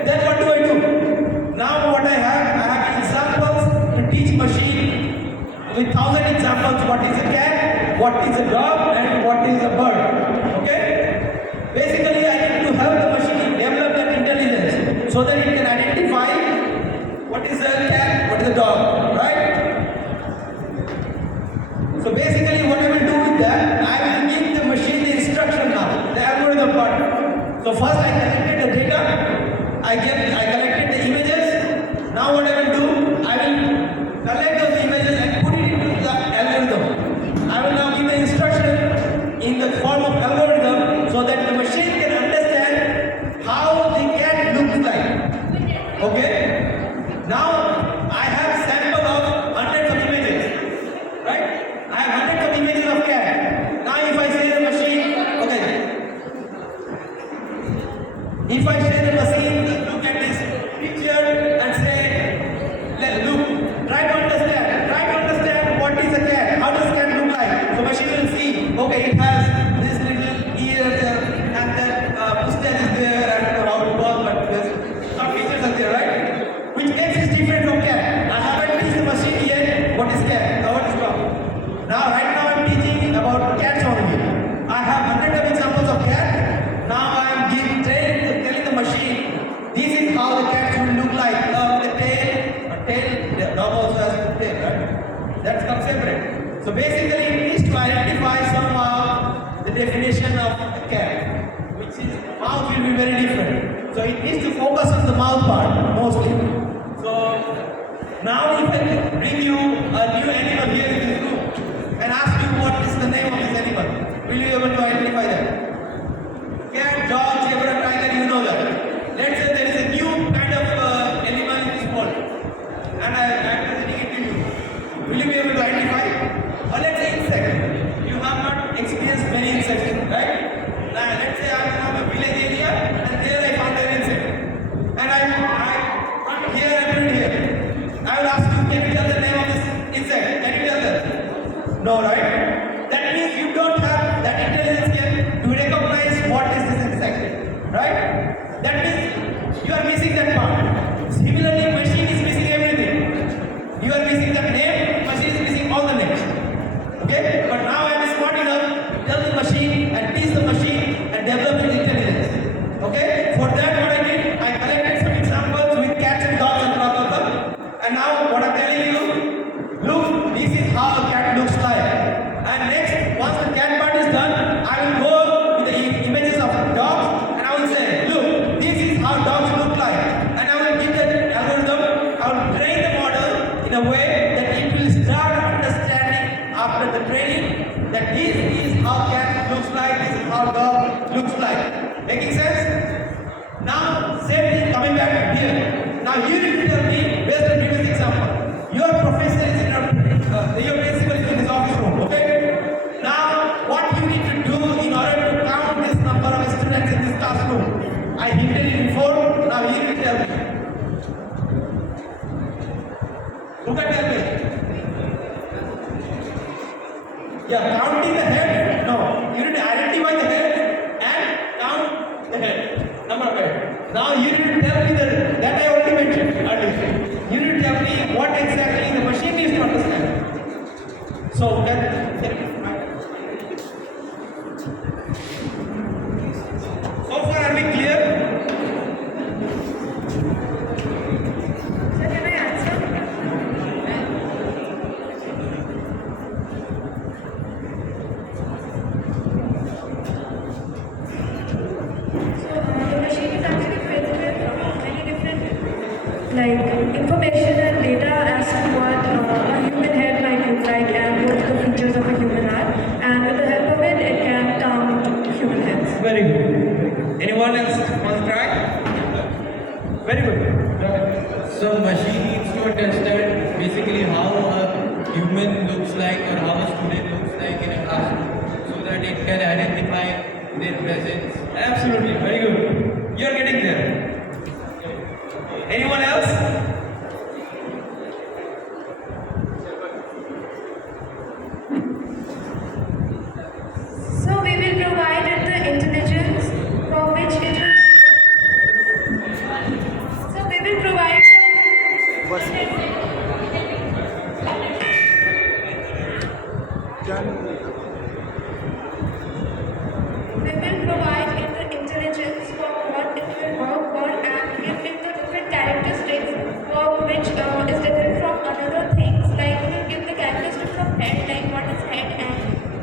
Then what do? Now what I have examples to teach machine with 1,000 examples. What is a cat? What is a dog? And what is a bird? Okay? Basically, I need to help the machine develop that intelligence so that it can identify what is a cat, what is a dog, right? So basically, what I will do with that, I will give the machine the instruction now, the algorithm part. So first I collected the data, I collected the images. Now what I will do, I will collect those images and put it into the algorithm. I will now give the instruction in the form of algorithm so that the machine can understand how the cat looks like. Okay? Now I have sample of hundreds of images, right? I have hundreds of images of cat. Now if I say the machine, okay, if I say the machine, look at this picture and say, look, try to understand what is a cat, how does cat look like. So machine will see, okay, it has this little ears and that mustache is there, I don't know how to walk, but there's some features are there, right? Which makes it different from cat. I haven't teach the machine yet what is cat, what is dog. Now, right now I'm teaching about cats only. I have hundreds of examples of cat. Now I am telling the machine, this is how the cat should look like. The dog also has a tail, right? That's come separate. So basically it needs to identify somehow the definition of a cat, which is mouth will be very different. So it needs to focus on the mouth part mostly. So now if I bring you a new animal here in this room and ask you what is the name of this animal, will you be able to identify that? Cat, dog, zebra, tiger, you know that. Let's say there is a new kind of animal in this world and I am presenting it to you. Will you be able to identify? Or let's say insect. You have not experienced many insects, right? Now let's say I am from a village area and there I found an insect. And I here and put it here. I will ask you, can you tell the name of this insect? Can you tell that? No, right? That means you don't have that intelligence yet to recognize what is this insect, right? That means you are missing that part. Similarly, machine is missing everything. You are missing the name, machine is missing all the names. Okay? But now I am smart enough to tell the machine and teach the machine and develop its intelligence. Okay? For that, what I did, I collected some examples with cats and dogs and blah blah blah. And now what I'm telling you, look, this is how a cat looks like. And next, once the cat part is done, I will go with the images of dogs and I will say, look, this is how dogs look like. And I will give the algorithm, I will train the model in a way that it will start understanding after the training that this is how cat looks like, this is how dog looks like. Making sense? Now, same thing coming back here. Now, here you tell me, based on previous example, your professor is your principal is in his office room, okay? Now, what you need to do in order to count this number of students in this classroom? I hinted it before, now here you tell me. Who can tell me? Yeah, counting the head? No. You need to identify the head and count the head. Number of head. Now you need to tell me that I already mentioned earlier. You need to tell me what exactly the machine needs to understand. So so far are we clear? like information and data as to what a human head might look like and what the features of a human are. And with the help of it, it can count human heads. Very good. Anyone else want to try? Very good. So machine needs to understand basically how a human looks like or how a student looks like in a classroom so that it can identify their presence. Absolutely. Very good. You're getting there. Anyone else? So we will provide it the intelligence for which it is. So we will provide we will provide it the intelligence for what it will work for and give it the different characteristics for which is different from other things. Like we will give the characteristics of head, like what is head and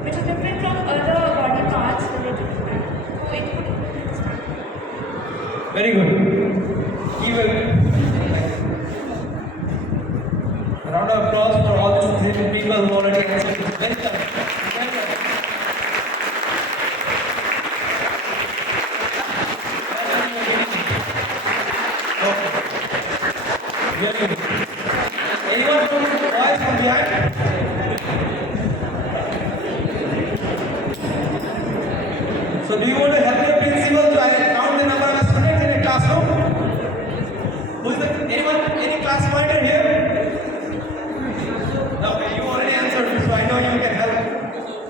which is different from other body parts related to that. So it would Very good. Give a round of applause for all these three people who already answered. Very good. Very good. Anyone from boys from behind? So do you want to help your principal to count the number of students in a classroom? Who is the any class pointer here? No, okay, you already answered, so I know you can help.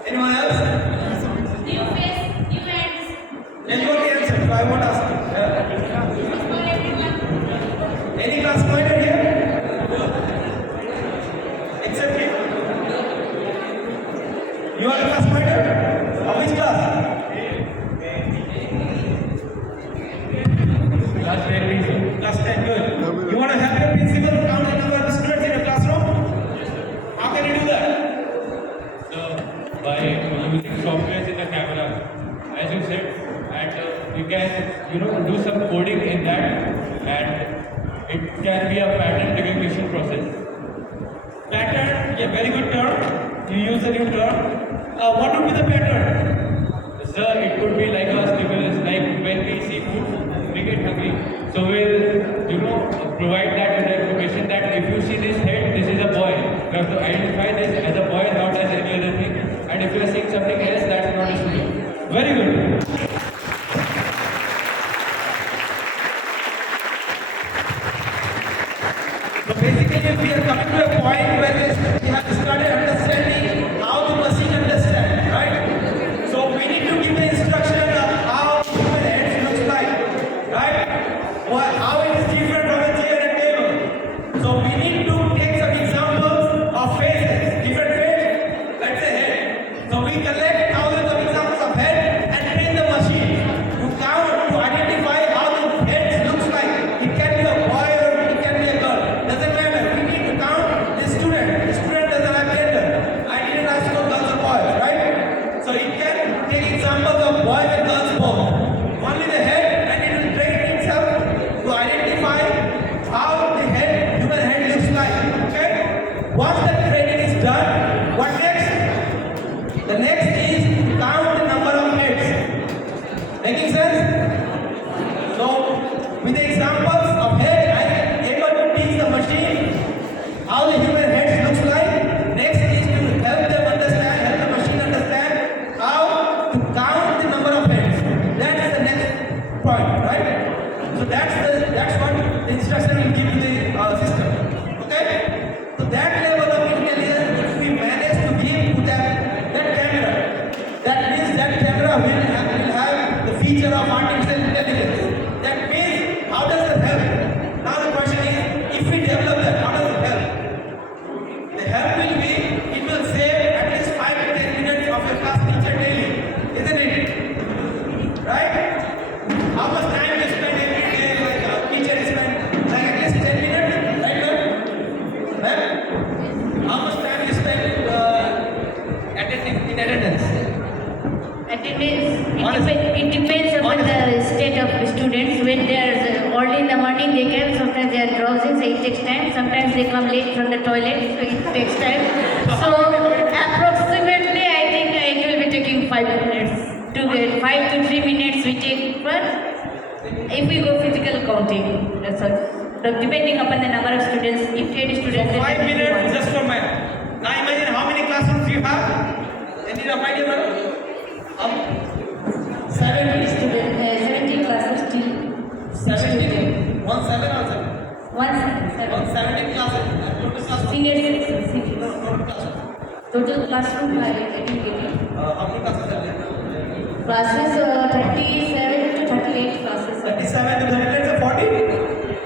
Anyone else? New face, new hands. Yeah, you already answered, so I won't ask you. For everyone. Any class pointer here? Except you? You are a class pointer? Of which class? Class 10. Class 10, good. You want to help your principal to count the number of students in your classroom? How can you do that? So by using software in the camera, as you said, and you can do some coding in that, and it can be a pattern recognition process. Pattern, yeah, very good term. You use a new term. What would be the pattern? Sir, it could be like a stimulus, like when we see food, we get hungry. So we'll provide that with the information that if you see this head, this is a boy. You have to identify this as a boy, not as any other thing. And if you are seeing something else, that's not a student. Very good. So basically, we are coming to a point where we have started understanding how the machine understands, right? So we need to give the instruction of how human heads looks like, right? How it is different from a chair and table. So we need to take some examples of faces, different faces. Let's say head. So we collect thousands of examples of head and train the machine to count, to identify how the head looks like. It can be a boy or it can be a girl. Doesn't matter. We need to count the student. The student doesn't have gender. sometimes they are drowsy, so it takes time. Sometimes they come late from the toilet, so it takes time. So approximately, I think it will be taking 5 minutes to get 5 to 3 minutes we take for if we go physical counting. That's all. So depending upon the number of students, if 10 students, then 5 it will be minutes one. just for math. Now imagine how many classrooms you have. Any rough idea, madam? 70 students, 70 classes till 17. 1 7 or 7? 170 classes. Total classroom. senior section. No, total classroom. Total classroom I didn't get it. How many classes are there? Classes 37 to 38 classes. 37 to 30, let's say 40.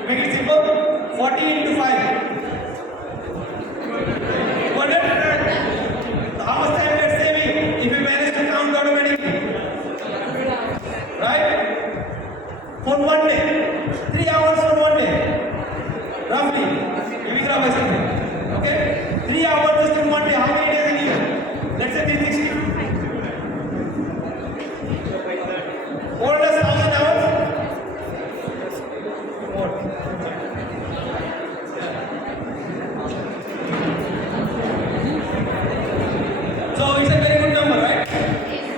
Make it simple. 40 into 5. 200. How much time we are saving if we manage to count automatically? Right? For 1 day. 3 hours for 1 day. Roughly. Giving rough estimate. Okay? 3 hours just in 1 day. How many days in a year? Let's say 360. 400,000 hours? More. So it's a very good number, right?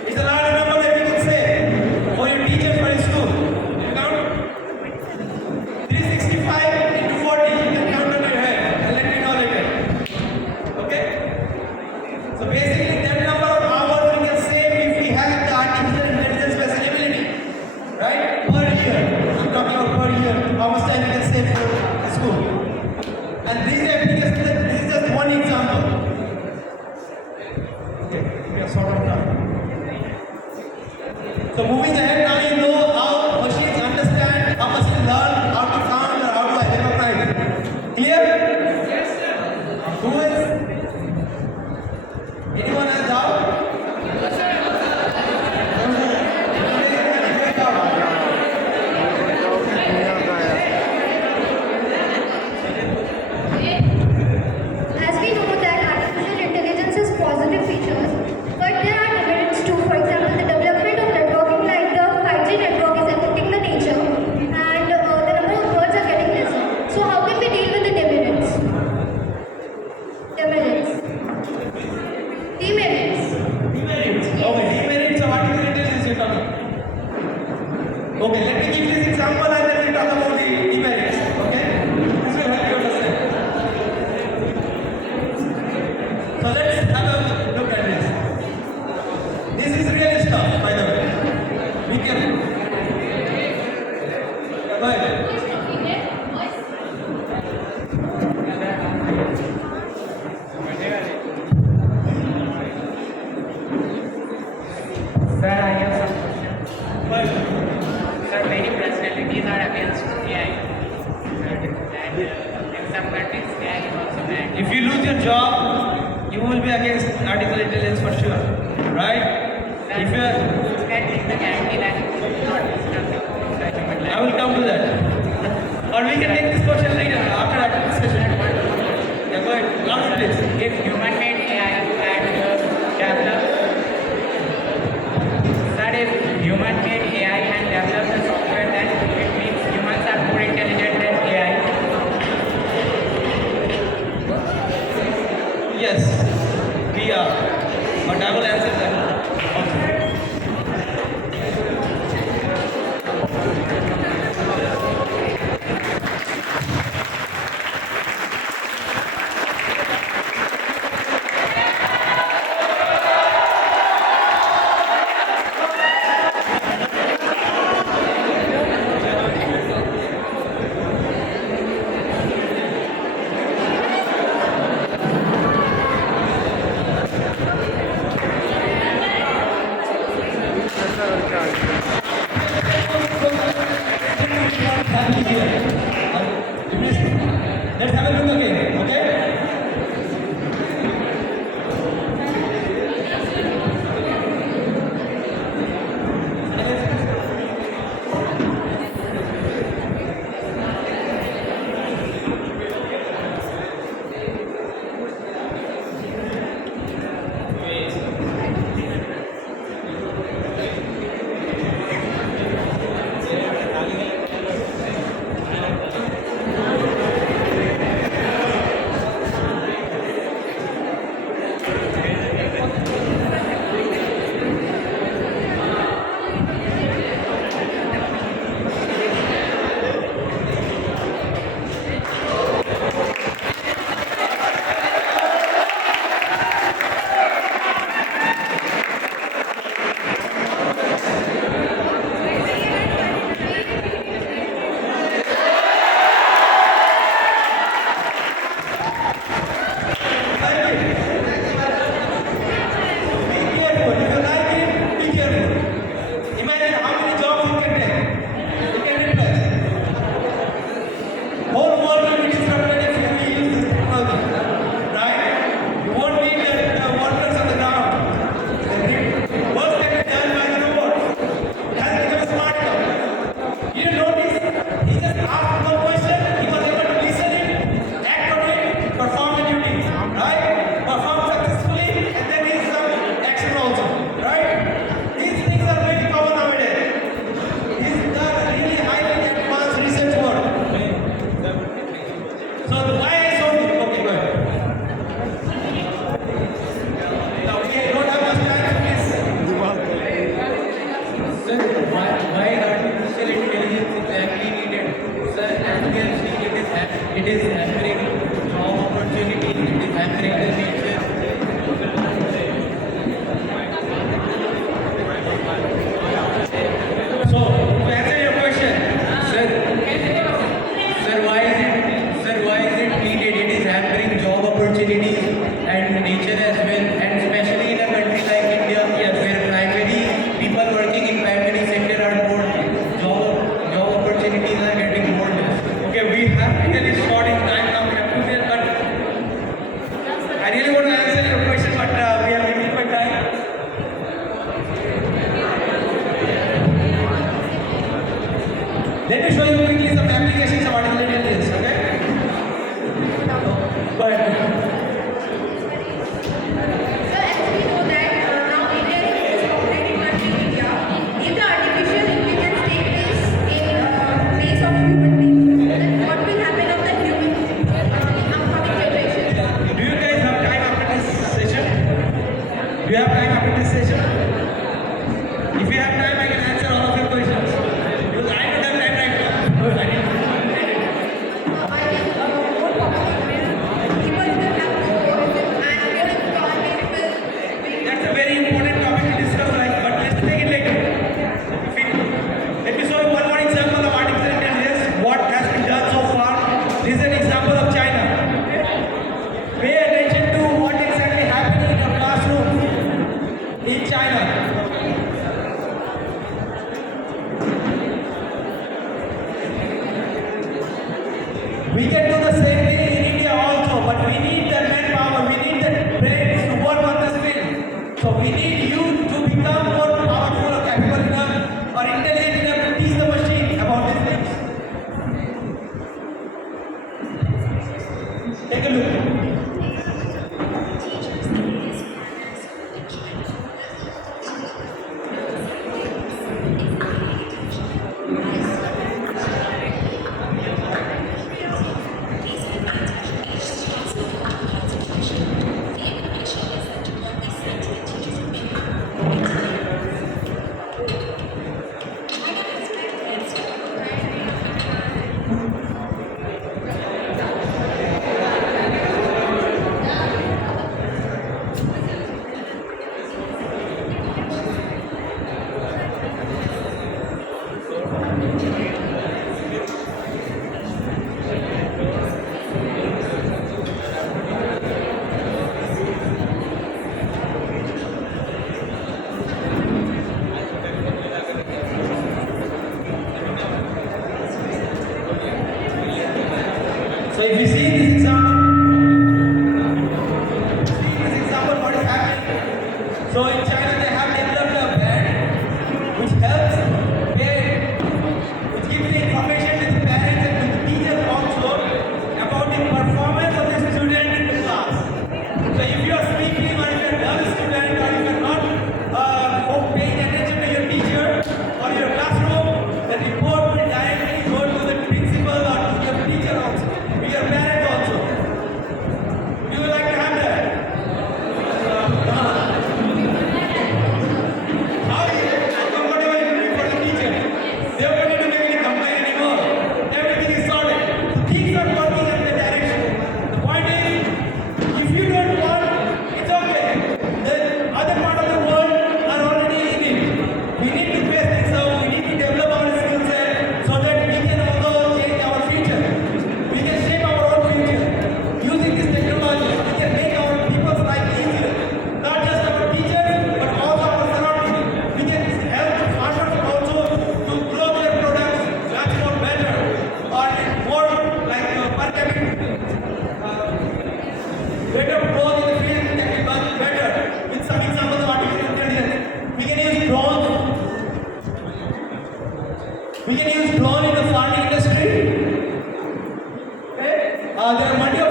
It's a large number that you can say for your teachers for your school. You count 365 into 40. You can count on your head and let me know later. Okay? So basically that number of hours we can save if we have the artificial intelligence facility, right? Per year. I'm talking about per year. How much time we can save for the school. And these applications, this is just one example. Okay, we are sort of done. So moving ahead, now you know how machines understand, how machines learn, how to count or how to identify. Clear? Yes, sir. Who is? Anyone has doubt? Yes, sir. As we know that artificial intelligence has positive features, but there are demerits too. For example, the development of networking like the 5G network is affecting the nature and the number of birds are getting lesser. So how can we deal with the demerits? Demerits. Demerits. Demerits. Okay, demerits of artificial intelligence you're talking. Okay, let me give this example and then we'll talk about the demerits. Okay? This will help you understand. So let's have a look at this. This is real stuff, by the way. Be careful. Go ahead. Sir, I have some questions. Go ahead. Sir, many personalities are against AI. And in some countries, AI is also banned. If you lose your job, you will be against artificial intelligence for sure. Right? Sir, If you are, you can take the guarantee that it will not disturb the human life. I will come to that. Or we can take this question later after our discussion. Yeah, go ahead. Louder, please. If human-made AI and develop, sir, if human-made AI and develop the software, then it means humans are more intelligent than AI. Yes, we are. But I will answer that also. Let's have a look again, okay? is hampering job opportunities, it is hampering the nature. So, to answer your question, Sir, why is it needed? It is hampering job opportunities and nature as well, and especially in a country like India, where primary people working in primary sector are more job opportunities are getting more less. okay, we have really short in time now, we have to get, but I really want to answer your question, but we are limited by time. Let me show you quickly some applications of artificial intelligence, okay? Go ahead. So as we know that now India is the most populated country in India. If the artificial intelligence take place of human beings, then what will happen of the human upcoming generations? Do you guys have time after this session? Do you have time after this session? If you have time, I can answer all of your questions. Because I don't have time right now. I need I think more popular people will have to and real economy will That's a very important topic to discuss, right? But let's take it later. Let me show you one more example of artificial intelligence. What has been done so far? This is an example of China. Pay attention to what exactly happening in a classroom in China. We can do the same thing in India also, but we need the manpower, we need the brains to work on this field. So we need you to become more powerful or capable enough or intelligent enough to teach the machine about these things. Take a look. So if you see this example, what is happening? So in China they have developed a band which helps which gives the information to the parents and to the teachers also about the performance of the student in the class. So if you are speaking or if you are a dull student or if you are not paying attention to your teacher or your classroom, the report will directly go to the principal or to your teacher also, to your parents also. Do you like to have that? How is it comfortable it will be for the teacher? They don't need to make any complaint anymore. Everything is sorted. Things are working in the direction. The point is, if you don't want, it's okay. The other part of the world are already in it. We need to face this out. We need to develop our skill set so that we can also change our future. We can shape our own future. Using this technology, we can make our people's life easier. Not just our teachers, but also our surroundings. We can help farmers also to grow their products much more better or more like per capita. Better growth in the field can be much better. With some examples of artificial intelligence, we can use drones. We can use drone in the farming industry. Okay? There are multiple